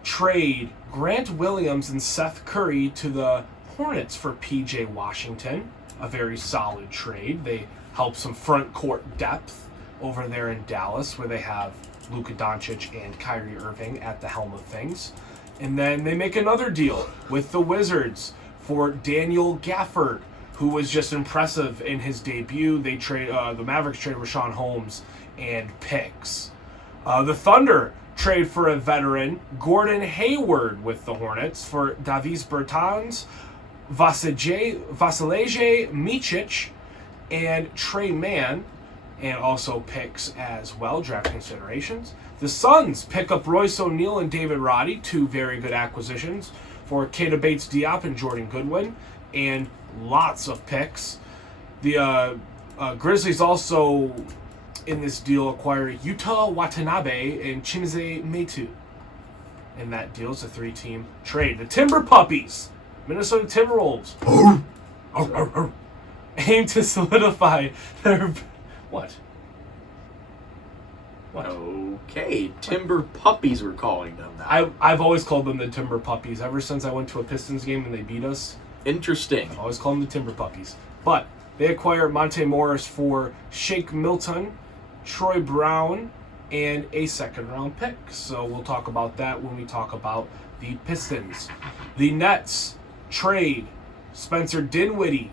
trade Grant Williams and Seth Curry to the Hornets for PJ Washington. A very solid trade. They help some front court depth over there in Dallas, where they have Luka Doncic and Kyrie Irving at the helm of things. And then they make another deal with the Wizards for Daniel Gafford, who was just impressive in his debut. They trade the Mavericks trade Rashawn Holmes and picks. The Thunder trade for a veteran, Gordon Hayward, with the Hornets for Davis Bertans, Vasilije Micic, and Trey Mann, and also picks as well, draft considerations. The Suns pick up Royce O'Neal and David Roddy, 2 very good acquisitions for Keita Bates-Diop and Jordan Goodwin, and lots of picks. The Grizzlies also, in this deal, acquired Yuta Watanabe and Chimize Metu. In that deal, it's a 3-team trade. The Timber Puppies, Minnesota Timberwolves, aim to solidify their... What? Okay, Timber Puppies we're calling them now. I've always called them the Timber Puppies ever since I went to a Pistons game and they beat us. Interesting. I always call them the Timber Puppies. But they acquire Monte Morris for Shake Milton, Troy Brown, and a second-round pick. So we'll talk about that when we talk about the Pistons. The Nets trade Spencer Dinwiddie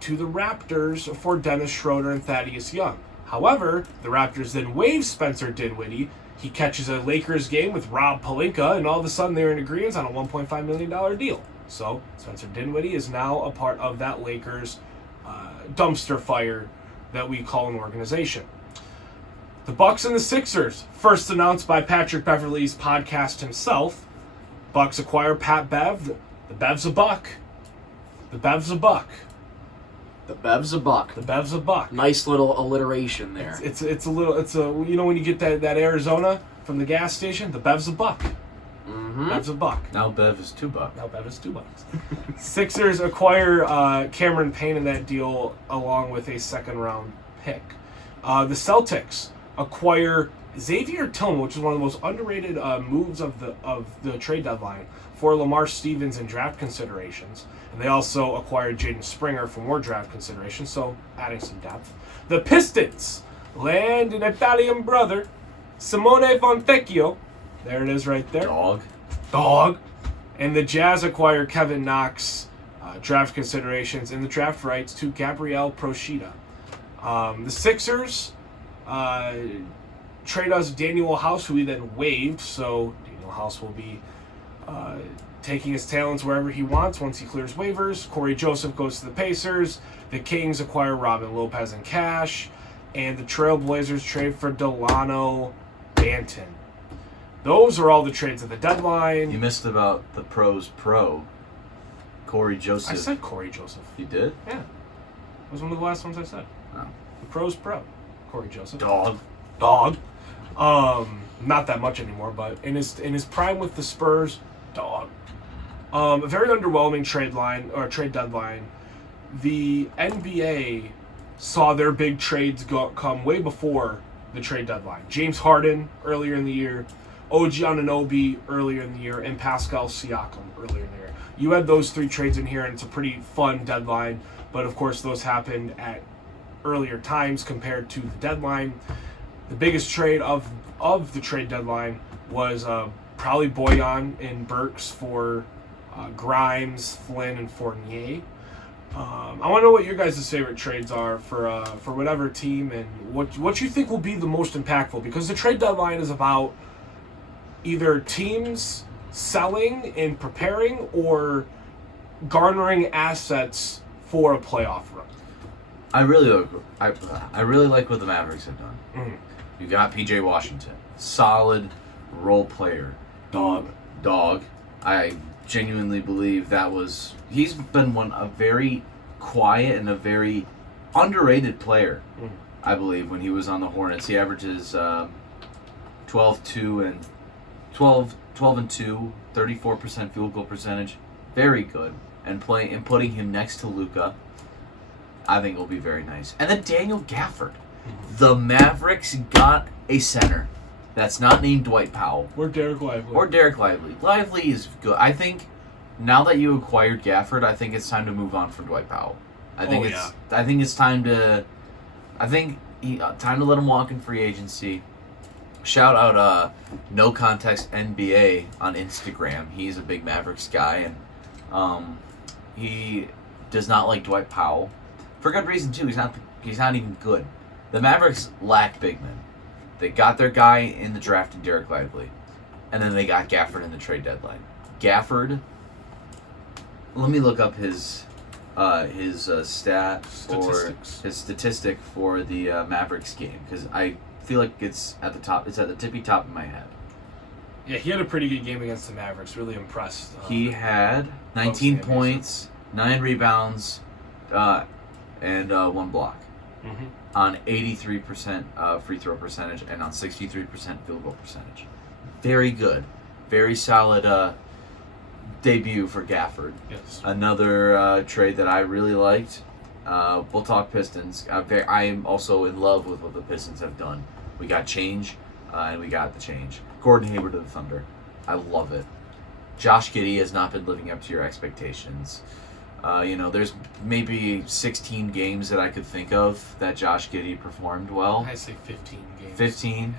to the Raptors for Dennis Schroeder and Thaddeus Young. However, the Raptors then waive Spencer Dinwiddie. He catches a Lakers game with Rob Pelinka, and all of a sudden they're in agreement on a $1.5 million deal. So Spencer Dinwiddie is now a part of that Lakers dumpster fire that we call an organization. The Bucks and the Sixers, first announced by Patrick Beverley's podcast himself. Bucks acquire Pat Bev. The Bev's a buck. The Bev's a buck. The Bev's a buck. The Bev's a buck. Nice little alliteration there. It's a you know when you get that Arizona from the gas station, the Bev's a buck. Bev's a buck. Now Bev is $2. Now Bev is $2. Sixers acquire Cameron Payne in that deal along with a second-round pick. The Celtics acquire Xavier Tillman, which is one of the most underrated moves of the trade deadline, for Lamar Stevens and draft considerations. And they also acquired Jaden Springer for more draft considerations, so adding some depth. The Pistons land an Italian brother, Simone Fontecchio. There it is right there. Dog. And the Jazz acquire Kevin Knox, draft considerations, and the draft rights to Gabriel Procida. The Sixers trade us Daniel House, who we then waived, so Daniel House will be taking his talents wherever he wants once he clears waivers. Corey Joseph goes to the Pacers. The Kings acquire Robin Lopez in cash. And the Trailblazers trade for Delano Banton. Those are all the trades at the deadline. You missed about the pros pro. Corey Joseph. I said Corey Joseph. You did? Yeah. That was one of the last ones I said. Oh. The pros pro. Corey Joseph. Dog. Not that much anymore, but in his prime with the Spurs, dog. A very underwhelming trade deadline. The NBA saw their big trades come way before the trade deadline. James Harden earlier in the year, OG Anunoby earlier in the year, and Pascal Siakam earlier in the year. You had those 3 trades in here, and it's a pretty fun deadline. But of course, those happened at earlier times compared to the deadline. The biggest trade of the trade deadline was probably Boyan and Burks for Grimes, Flynn, and Fournier. I want to know what your guys' favorite trades are for whatever team, and what you think will be the most impactful, because the trade deadline is about either teams selling and preparing or garnering assets for a playoff run. I really like what the Mavericks have done. Mm. You got PJ Washington, solid role player, dog. I genuinely believe he's been a very quiet and a very underrated player. Mm. I believe when he was on the Hornets, he averages 12 and 2, 34% field goal percentage, very good. And putting him next to Luka, I think will be very nice. And then Daniel Gafford. The Mavericks got a center that's not named Dwight Powell. Or Derek Lively. Lively is good. I think now that you acquired Gafford, I think it's time to move on from Dwight Powell. I think it's time to let him walk in free agency. Shout out No Context NBA on Instagram. He's a big Mavericks guy, and he does not like Dwight Powell for good reason too. He's not even good. The Mavericks lack big men. They got their guy in the draft in Derek Lively, and then they got Gafford in the trade deadline. Gafford, let me look up his statistic for the Mavericks game, because I feel like it's at the top. It's at the tippy top of my head. Yeah, he had a pretty good game against the Mavericks. Really impressed. He had 19 points, 9 rebounds, and 1 block. Mm-hmm. On 83% free throw percentage and on 63% field goal percentage. Very good. Very solid debut for Gafford. Yes. Another trade that I really liked. We'll talk Pistons. I am also in love with what the Pistons have done. We got change, and we got the change. Gordon Hayward to the Thunder. I love it. Josh Giddey has not been living up to your expectations. There's maybe 16 games that I could think of that Josh Giddey performed well. I say 15 games. 15?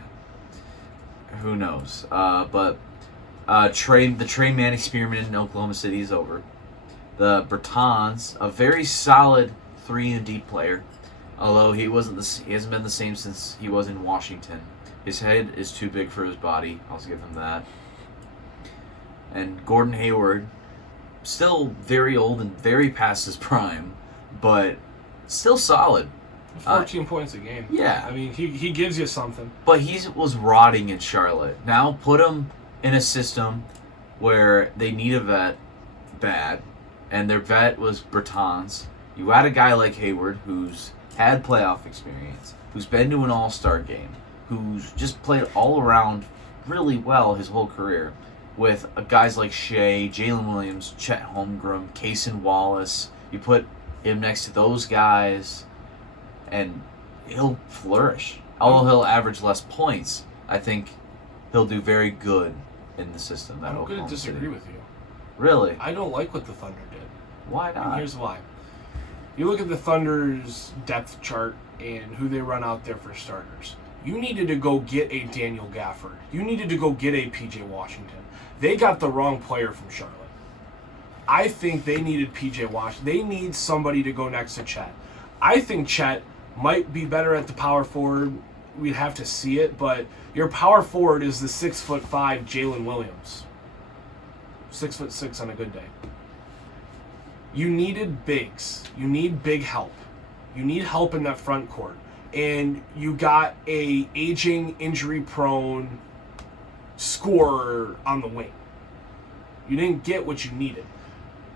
Who knows? But the Trey Mann experiment in Oklahoma City is over. The Bertans, a very solid 3-and-D player, although he hasn't been the same since he was in Washington. His head is too big for his body. I'll give him that. And Gordon Hayward, still very old and very past his prime, but still solid. 14 points a game. Yeah. I mean, he gives you something. But he was rotting in Charlotte. Now put him in a system where they need a vet bad, and their vet was Bertans. You add a guy like Hayward, who's had playoff experience, who's been to an all-star game, who's just played all around really well his whole career, with guys like Shea, Jalen Williams, Chet Holmgren, Cason Wallace. You put him next to those guys, and he'll flourish. Although he'll average less points, I think he'll do very good in the system. I'm going to disagree with you. Really? I don't like what the Thunder did. Why not? And here's why. You look at the Thunder's depth chart and who they run out there for starters. You needed to go get a Daniel Gafford. You needed to go get a PJ Washington. They got the wrong player from Charlotte. I think they needed PJ Washington. They need somebody to go next to Chet. I think Chet might be better at the power forward. We'd have to see it, but your power forward is the 6'5" Jalen Williams. 6'6" on a good day. You needed bigs. You need big help. You need help in that front court. And you got a aging, injury-prone scorer on the wing. You didn't get what you needed.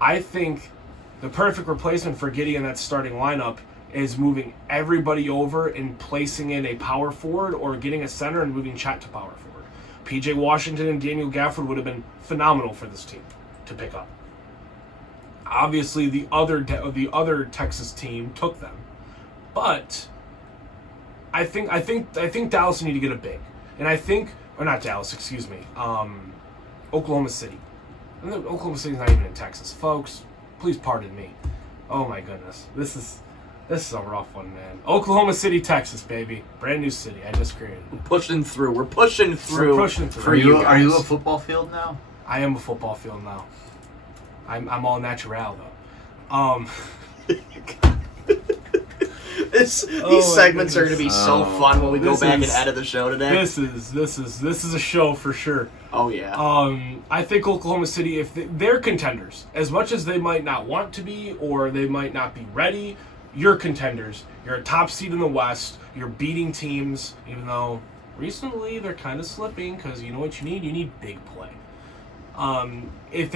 I think the perfect replacement for Giddey in that starting lineup is moving everybody over and placing in a power forward or getting a center and moving Chet to power forward. PJ Washington and Daniel Gafford would have been phenomenal for this team to pick up. Obviously, the other Texas team took them, but I think Dallas need to get a big, and or not Dallas, excuse me, Oklahoma City. And Oklahoma City's not even in Texas, folks. Please pardon me. Oh my goodness, this is a rough one, man. Oklahoma City, Texas, baby, brand new city I just created. We're pushing through. We're pushing through. Are you a football field now? I am a football field now. I'm all natural though. These segments are going to be so fun when we go back and edit the show today. This is a show for sure. Oh yeah. I think Oklahoma City, if they're contenders, as much as they might not want to be or they might not be ready, you're contenders. You're a top seed in the West. You're beating teams, even though recently they're kind of slipping because you know what you need? You need big play. If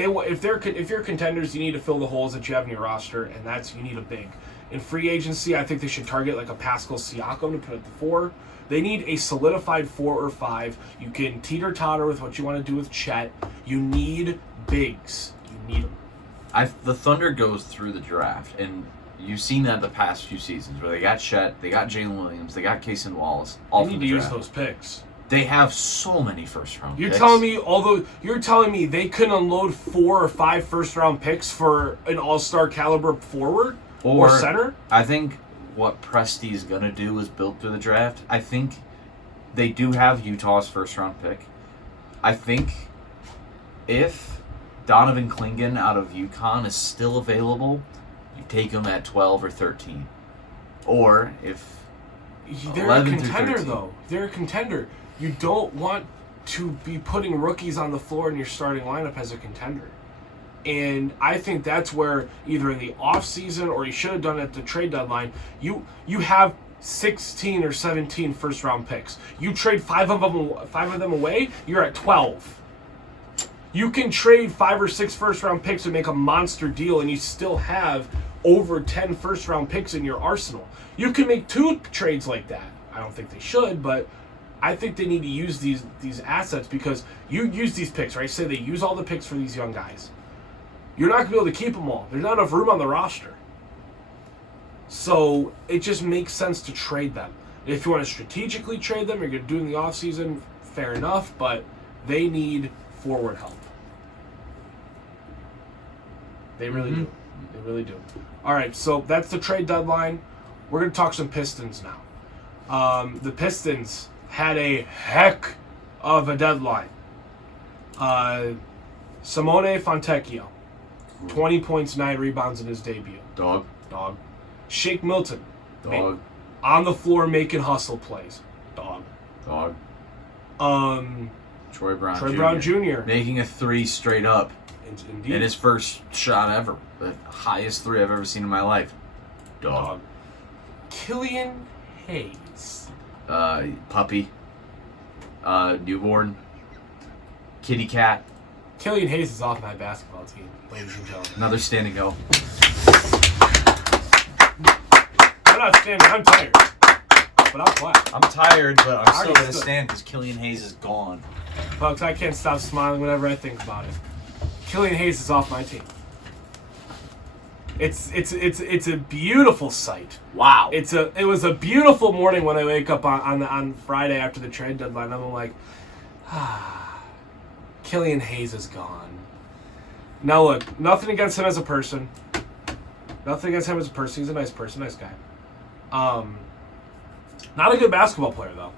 you're contenders, you need to fill the holes that you have in your roster, and you need a big. In free agency, I think they should target like a Pascal Siakam to put at the 4. They need a solidified 4 or 5. You can teeter-totter with what you want to do with Chet. You need bigs. You need them. The Thunder goes through the draft, and you've seen that the past few seasons where they got Chet, they got Jalen Williams, they got Cason Wallace. All they need to use those picks. They have so many first-round picks. You're telling me they couldn't unload 4 or 5 first-round picks for an all-star caliber forward or center? I think what Presti's going to do is build through the draft. I think they do have Utah's first-round pick. I think if Donovan Clingan out of UConn is still available, you take him at 12 or 13. Or if they're a contender, though. They're a contender. You don't want to be putting rookies on the floor in your starting lineup as a contender. And I think that's where either in the offseason or you should have done it at the trade deadline, you have 16 or 17 first-round picks. You trade 5 of them away, you're at 12. You can trade 5 or 6 first-round picks and make a monster deal, and you still have over 10 first-round picks in your arsenal. You can make 2 trades like that. I don't think they should, but I think they need to use these assets because you use these picks, right? Say they use all the picks for these young guys. You're not going to be able to keep them all. There's not enough room on the roster. So it just makes sense to trade them. If you want to strategically trade them, you're going to do it in the offseason, fair enough, but they need forward help. They really do. They really do. All right, so that's the trade deadline. We're going to talk some Pistons now. The Pistons had a heck of a deadline. Simone Fontecchio, 20 points, 9 rebounds in his debut. Dog. Shake Milton. Dog. On the floor making hustle plays. Dog. Troy Brown Troy Jr. Brown Jr. Making a 3 straight up. Indeed. In his first shot ever. The highest 3 I've ever seen in my life. Dog. Killian Hayes. Puppy. Newborn. Kitty cat. Killian Hayes is off my basketball team, ladies and gentlemen. Another standing O. I'm not standing, I'm tired. But I'll clap. I'm tired, but I'm still going to stood. stand because Killian Hayes is gone. Folks, I can't stop smiling whenever I think about it. Killian Hayes is off my team. It's a beautiful sight. Wow. It was a beautiful morning when I wake up on Friday after the trade deadline. I'm like, Killian Hayes is gone. Now look, nothing against him as a person. He's a nice person, nice guy. Not a good basketball player though.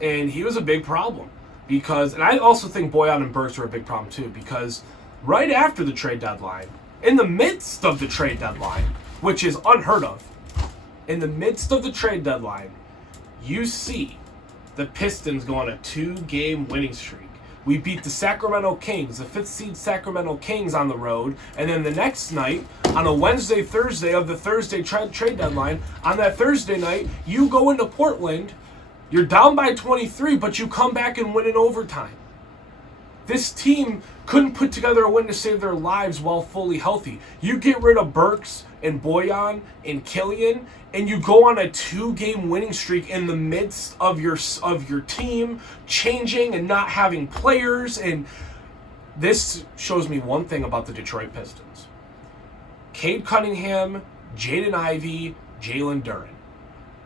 And he was a big problem because, and I also think Boyan and Burks were a big problem too because right after the trade deadline, in the midst of the trade deadline, which is unheard of, in the midst of the trade deadline, you see the Pistons go on a 2-game winning streak. We beat the Sacramento Kings, the 5th seed Sacramento Kings on the road, and then the next night, on a Wednesday, Thursday of the Thursday trade deadline, on that Thursday night, you go into Portland, you're down by 23, but you come back and win in overtime. This team couldn't put together a win to save their lives while fully healthy. You get rid of Burks and Boyan and Killian, and you go on a 2-game winning streak in the midst of your team changing and not having players. And this shows me one thing about the Detroit Pistons. Cade Cunningham, Jaden Ivey, Jalen Duren.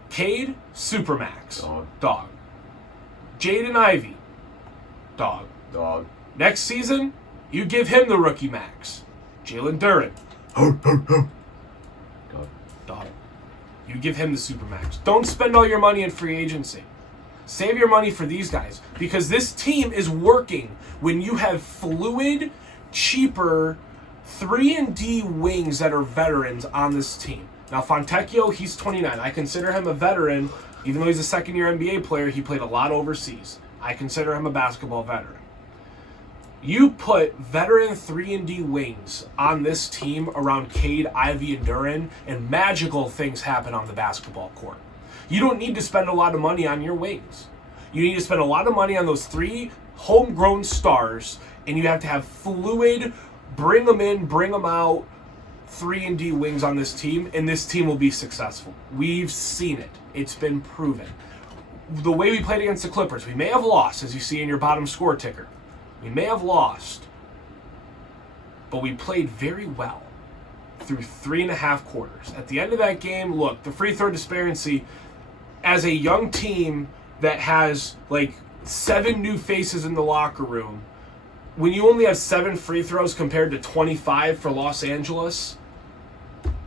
Cade, Supermax. Dog. Jaden Ivey. Dog. Next season, you give him the rookie max. Jalen Duren. Dog. You give him the supermax. Don't spend all your money in free agency. Save your money for these guys. Because this team is working when you have fluid, cheaper 3-and-D wings that are veterans on this team. Now, Fontecchio, he's 29. I consider him a veteran. Even though he's a second-year NBA player, he played a lot overseas. I consider him a basketball veteran. You put veteran 3-and-D wings on this team around Cade, Ivey, and Duren, and magical things happen on the basketball court. You don't need to spend a lot of money on your wings. You need to spend a lot of money on those 3 homegrown stars, and you have to have fluid, bring them in, bring them out, 3-and-D wings on this team, and this team will be successful. We've seen it. It's been proven. The way we played against the Clippers, we may have lost, as you see in your bottom score ticker. We may have lost, but we played very well through 3.5 quarters. At the end of that game, look, the free throw disparity, as a young team that has like 7 new faces in the locker room, when you only have 7 free throws compared to 25 for Los Angeles,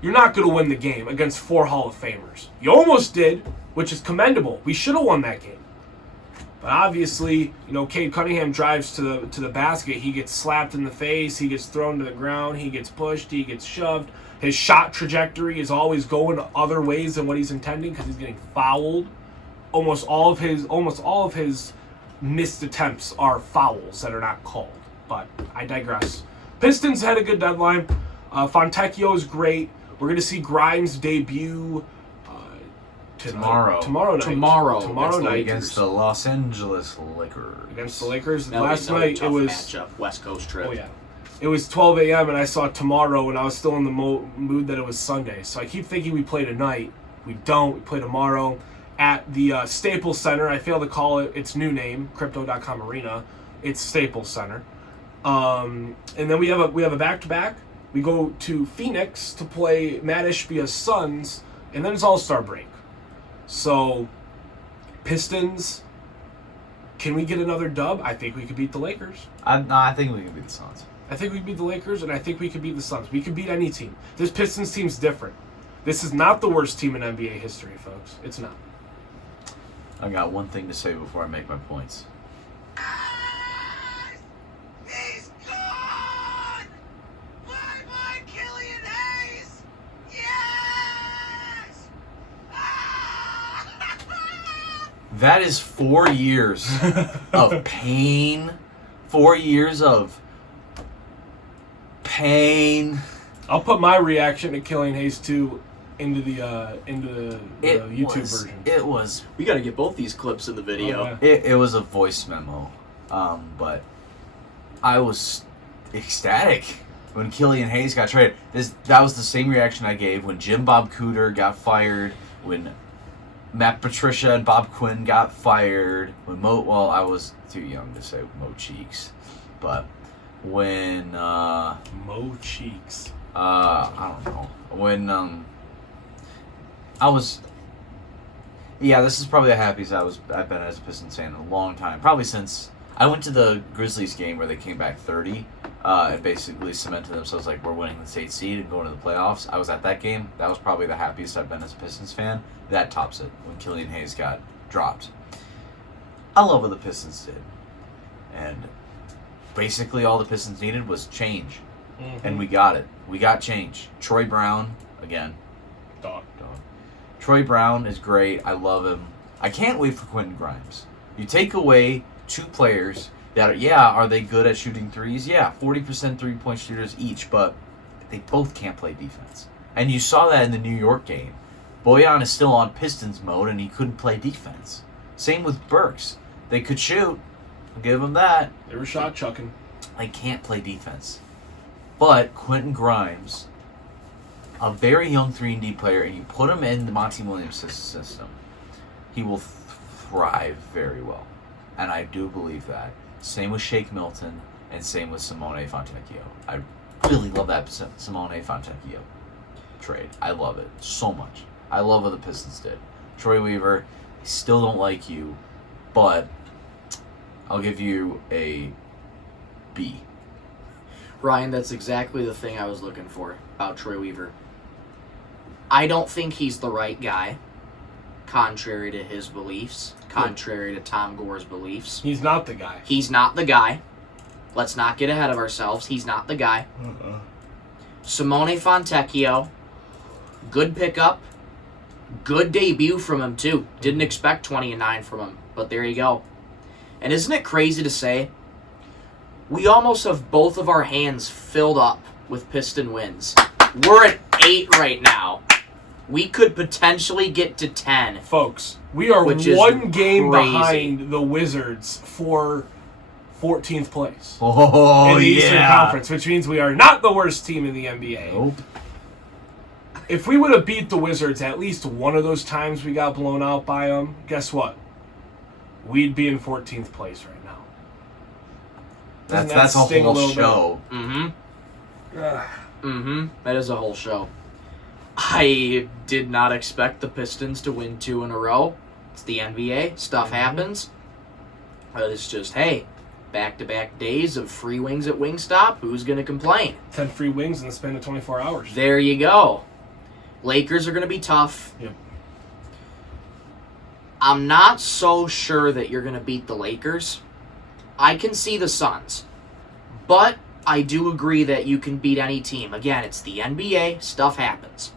you're not going to win the game against 4 Hall of Famers. You almost did, which is commendable. We should have won that game. But obviously, Cade Cunningham drives to the basket. He gets slapped in the face. He gets thrown to the ground. He gets pushed. He gets shoved. His shot trajectory is always going other ways than what he's intending because he's getting fouled. Almost all of his missed attempts are fouls that are not called. But I digress. Pistons had a good deadline. Fontecchio is great. We're going to see Grimes debut tomorrow night against the Los Angeles Lakers. Against the Lakers. That'll Last be another night tough it was matchup, West Coast trip. Oh yeah, it was 12 a.m. and I saw tomorrow, and I was still in the mood that it was Sunday. So I keep thinking we play tonight. We don't. We play tomorrow at the Staples Center. I fail to call it its new name, Crypto.com Arena. It's Staples Center. And then we have a back-to-back. We go to Phoenix to play Matt Ishbia's Suns, and then it's All-Star break. So, Pistons, can we get another dub? I think we could beat the Lakers. I think we can beat the Suns. I think we could beat the Lakers, and I think we could beat the Suns. We could beat any team. This Pistons team's different. This is not the worst team in NBA history, folks. It's not. I got one thing to say before I make my points. He's gone! Bye-bye, Killian Hayes! Yes! That is 4 years of pain. 4 years of pain. I'll put my reaction to Killian Hayes 2 into the YouTube version. It was. We got to get both these clips in the video. Oh, yeah. It was a voice memo, but I was ecstatic when Killian Hayes got traded. That was the same reaction I gave when Jim Bob Cooter got fired, when Matt Patricia and Bob Quinn got fired, when I was too young to say Mo Cheeks, but when Mo Cheeks. I don't know, when I was. Yeah, this is probably the happiest I've been as a Pistons fan in a long time. Probably since I went to the Grizzlies game where they came back 30 and basically cemented themselves like we're winning the state seed and going to the playoffs. I was at that game. That was probably the happiest I've been as a Pistons fan. That tops it when Killian Hayes got dropped. I love what the Pistons did. And basically all the Pistons needed was change. Mm-hmm. And we got it. We got change. Troy Brown, again. Dog. Troy Brown is great. I love him. I can't wait for Quentin Grimes. You take away 2 players that are they good at shooting threes? Yeah, 40% three-point shooters each, but they both can't play defense. And you saw that in the New York game. Boyan is still on Pistons mode, and he couldn't play defense. Same with Burks. They could shoot, I'll give them that. They were shot chucking. They can't play defense. But Quentin Grimes, a very young 3-and-D player, and you put him in the Monty Williams system, he will thrive very well. And I do believe that. Same with Shake Milton, and same with Simone Fontecchio. I really love that Simone Fontecchio trade. I love it so much. I love what the Pistons did. Troy Weaver, I still don't like you, but I'll give you a B. Ryan, that's exactly the thing I was looking for about Troy Weaver. I don't think he's the right guy, contrary to his beliefs, contrary to Tom Gore's beliefs. He's not the guy. He's not the guy. Let's not get ahead of ourselves. He's not the guy. Simone Fontecchio, good pickup. Good debut from him, too. Didn't expect 20-9 from him, but there you go. And isn't it crazy to say, we almost have both of our hands filled up with Piston wins. We're at 8 right now. We could potentially get to 10. Folks, we are Which is one game crazy. behind the Wizards for 14th place Oh, in the Eastern Conference, which means we are not the worst team in the NBA. Nope. If we would have beat the Wizards at least one of those times we got blown out by them, guess what? We'd be in 14th place right now. Doesn't That's a sting whole little bit? show. That is a whole show. I did not expect the Pistons to win 2 in a row. It's the NBA. Stuff happens. But it's just, hey, back-to-back days of free wings at Wingstop. Who's going to complain? 10 free wings in the span of 24 hours. There you go. Lakers are going to be tough. Yep. I'm not so sure that you're going to beat the Lakers. I can see the Suns. But I do agree that you can beat any team. Again, it's the NBA. Stuff happens.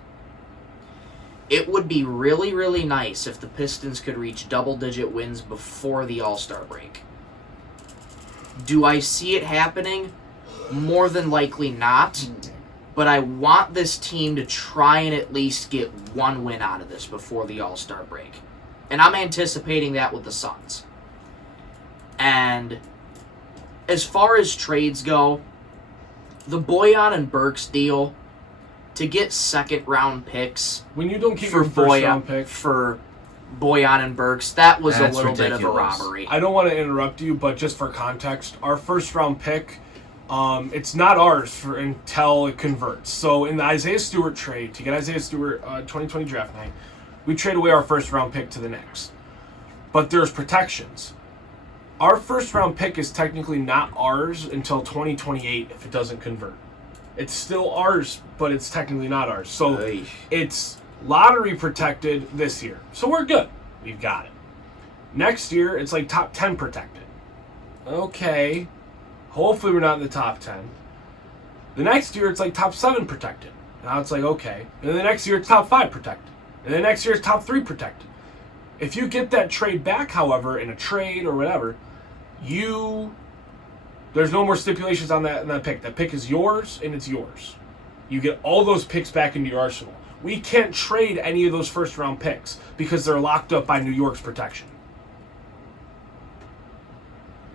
It would be really, really nice if the Pistons could reach double-digit wins before the All-Star break. Do I see it happening? More than likely not. But I want this team to try and at least get one win out of this before the All-Star break. And I'm anticipating that with the Suns. And as far as trades go, the Bojan and Burks deal, to get second-round picks When you don't keep for your first round pick, for Bojan and Burks, that was That's a little bit of a ridiculous. robbery. I don't want to interrupt you, but just for context, our first round pick, it's not ours until it converts. So in the Isaiah Stewart trade, to get Isaiah Stewart 2020 draft night, we trade away our first round pick to the Knicks. But there's protections. Our first round pick is technically not ours until 2028 if it doesn't convert. It's still ours, but it's technically not ours. So Oy. it's lottery protected this year. So we're good. We've got it. Next year, it's like top 10 protected. Okay. Hopefully we're not in the top 10. The next year, it's like top 7 protected. Now it's like, okay. And then the next year, it's top 5 protected. And then next year, it's top 3 protected. If you get that trade back, however, in a trade or whatever, there's no more stipulations on that pick. That pick is yours, and it's yours. You get all those picks back into your arsenal. We can't trade any of those first-round picks because they're locked up by New York's protection.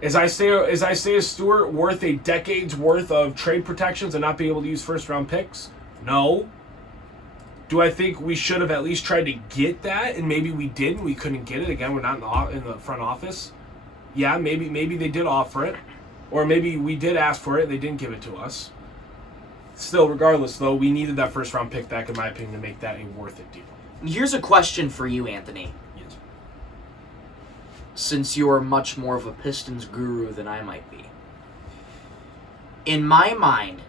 Is Isaiah Stewart worth a decade's worth of trade protections and not being able to use first-round picks? No. Do I think we should have at least tried to get that, and maybe we did, and we couldn't get it? Again, we're not in the front office. Yeah, maybe they did offer it. Or maybe we did ask for it and they didn't give it to us. Still, regardless, though, we needed that first-round pick back, in my opinion, to make that a worth-it deal. Here's a question for you, Anthony. Yes. Since you're much more of a Pistons guru than I might be. In my mind,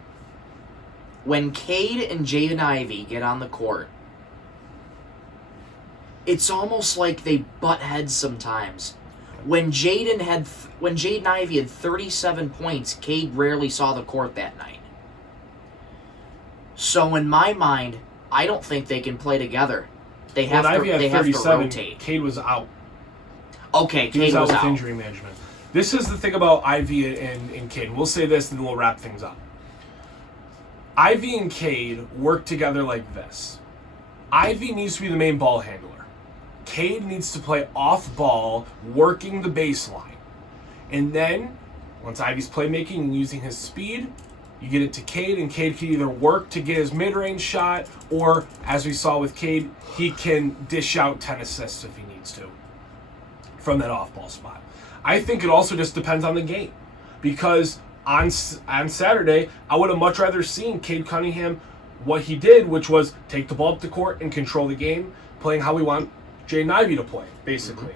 when Cade and Jaden Ivey get on the court, it's almost like they butt heads sometimes. When Jaden Ivey had 37 points, Cade rarely saw the court that night. So in my mind, I don't think they can play together. They have Ivey had to 37, rotate. Cade was out. Okay, He was Cade out was with out. injury management. This is the thing about Ivy and Cade. We'll say this and then we'll wrap things up. Ivy and Cade work together like this. Ivy needs to be the main ball handler. Cade needs to play off ball, working the baseline. And then, once Ivy's playmaking and using his speed, you get it to Cade, and Cade can either work to get his mid-range shot, or, as we saw with Cade, he can dish out 10 assists if he needs to from that off-ball spot. I think it also just depends on the game, because on Saturday, I would have much rather seen Cade Cunningham what he did, which was take the ball up the court and control the game, playing how we want Jaden Ivey to play, basically.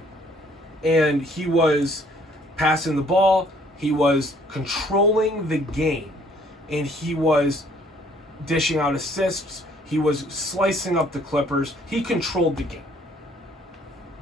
And he was passing the ball, he was controlling the game, and he was dishing out assists, he was slicing up the Clippers, he controlled the game.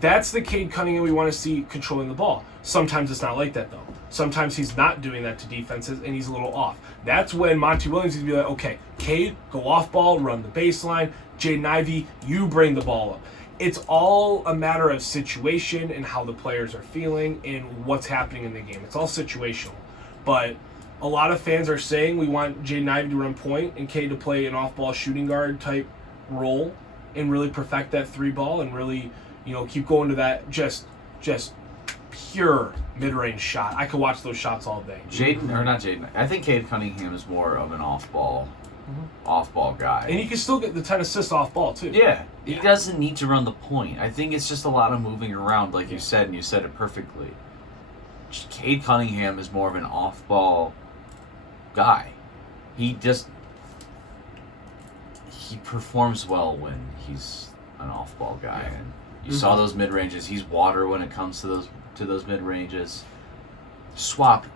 That's the Cade Cunningham we want to see controlling the ball. Sometimes it's not like that, though. Sometimes he's not doing that to defenses, and he's a little off. That's when Monty Williams needs to be like, okay, Cade, go off ball, run the baseline. Jaden Ivey, you bring the ball up. It's all a matter of situation and how the players are feeling and what's happening in the game. It's all situational. But a lot of fans are saying we want Jaden Ivey to run point and Cade to play an off-ball shooting guard type role and really perfect that three ball and really, keep going to that just pure mid-range shot. I could watch those shots all day. I think Cade Cunningham is more of an off-ball guy. And he can still get the 10 assists off ball, too. Yeah. He doesn't need to run the point. I think it's just a lot of moving around, like you said, and you said it perfectly. Cade Cunningham is more of an off-ball guy. He performs well when he's an off-ball guy. Yeah. And you saw those mid-ranges. He's water when it comes to those mid-ranges. Swap.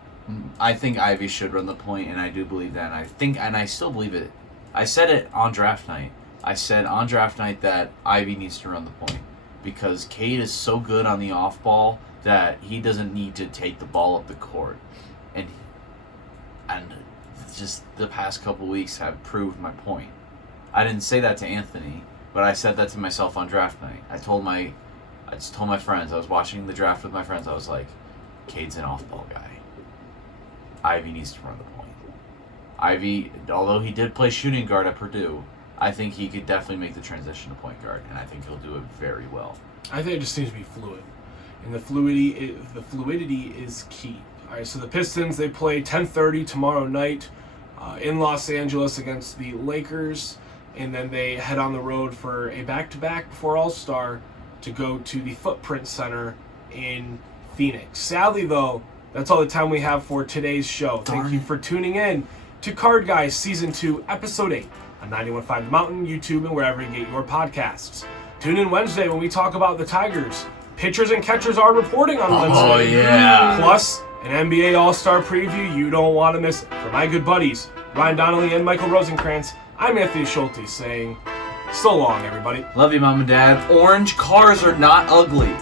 I think Ivy should run the point, and I do believe that. And I still believe it. I said it on draft night. I said on draft night that Ivy needs to run the point because Cade is so good on the off ball that he doesn't need to take the ball up the court. And just the past couple weeks have proved my point. I didn't say that to Anthony, but I said that to myself on draft night. I just told my friends. I was watching the draft with my friends. I was like, Cade's an off ball guy. Ivy needs to run the point. Ivy, although he did play shooting guard at Purdue, I think he could definitely make the transition to point guard, and I think he'll do it very well. I think it just seems to be fluid, and the fluidity is key. All right, so the Pistons, they play 10:30 tomorrow night in Los Angeles against the Lakers, and then they head on the road for a back-to-back before All-Star to go to the Footprint Center in Phoenix. Sadly, though, that's all the time we have for today's show. Thank you for tuning in to Card Guys Season 2, Episode 8 on 91.5 The Mountain, YouTube, and wherever you get your podcasts. Tune in Wednesday when we talk about the Tigers. Pitchers and catchers are reporting on Wednesday. Oh, yeah. Plus, an NBA All-Star preview you don't want to miss. For my good buddies, Ryan Donnelly and Michael Rosenkranz, I'm Anthony Schulte saying, so long, everybody. Love you, Mom and Dad. Orange cars are not ugly.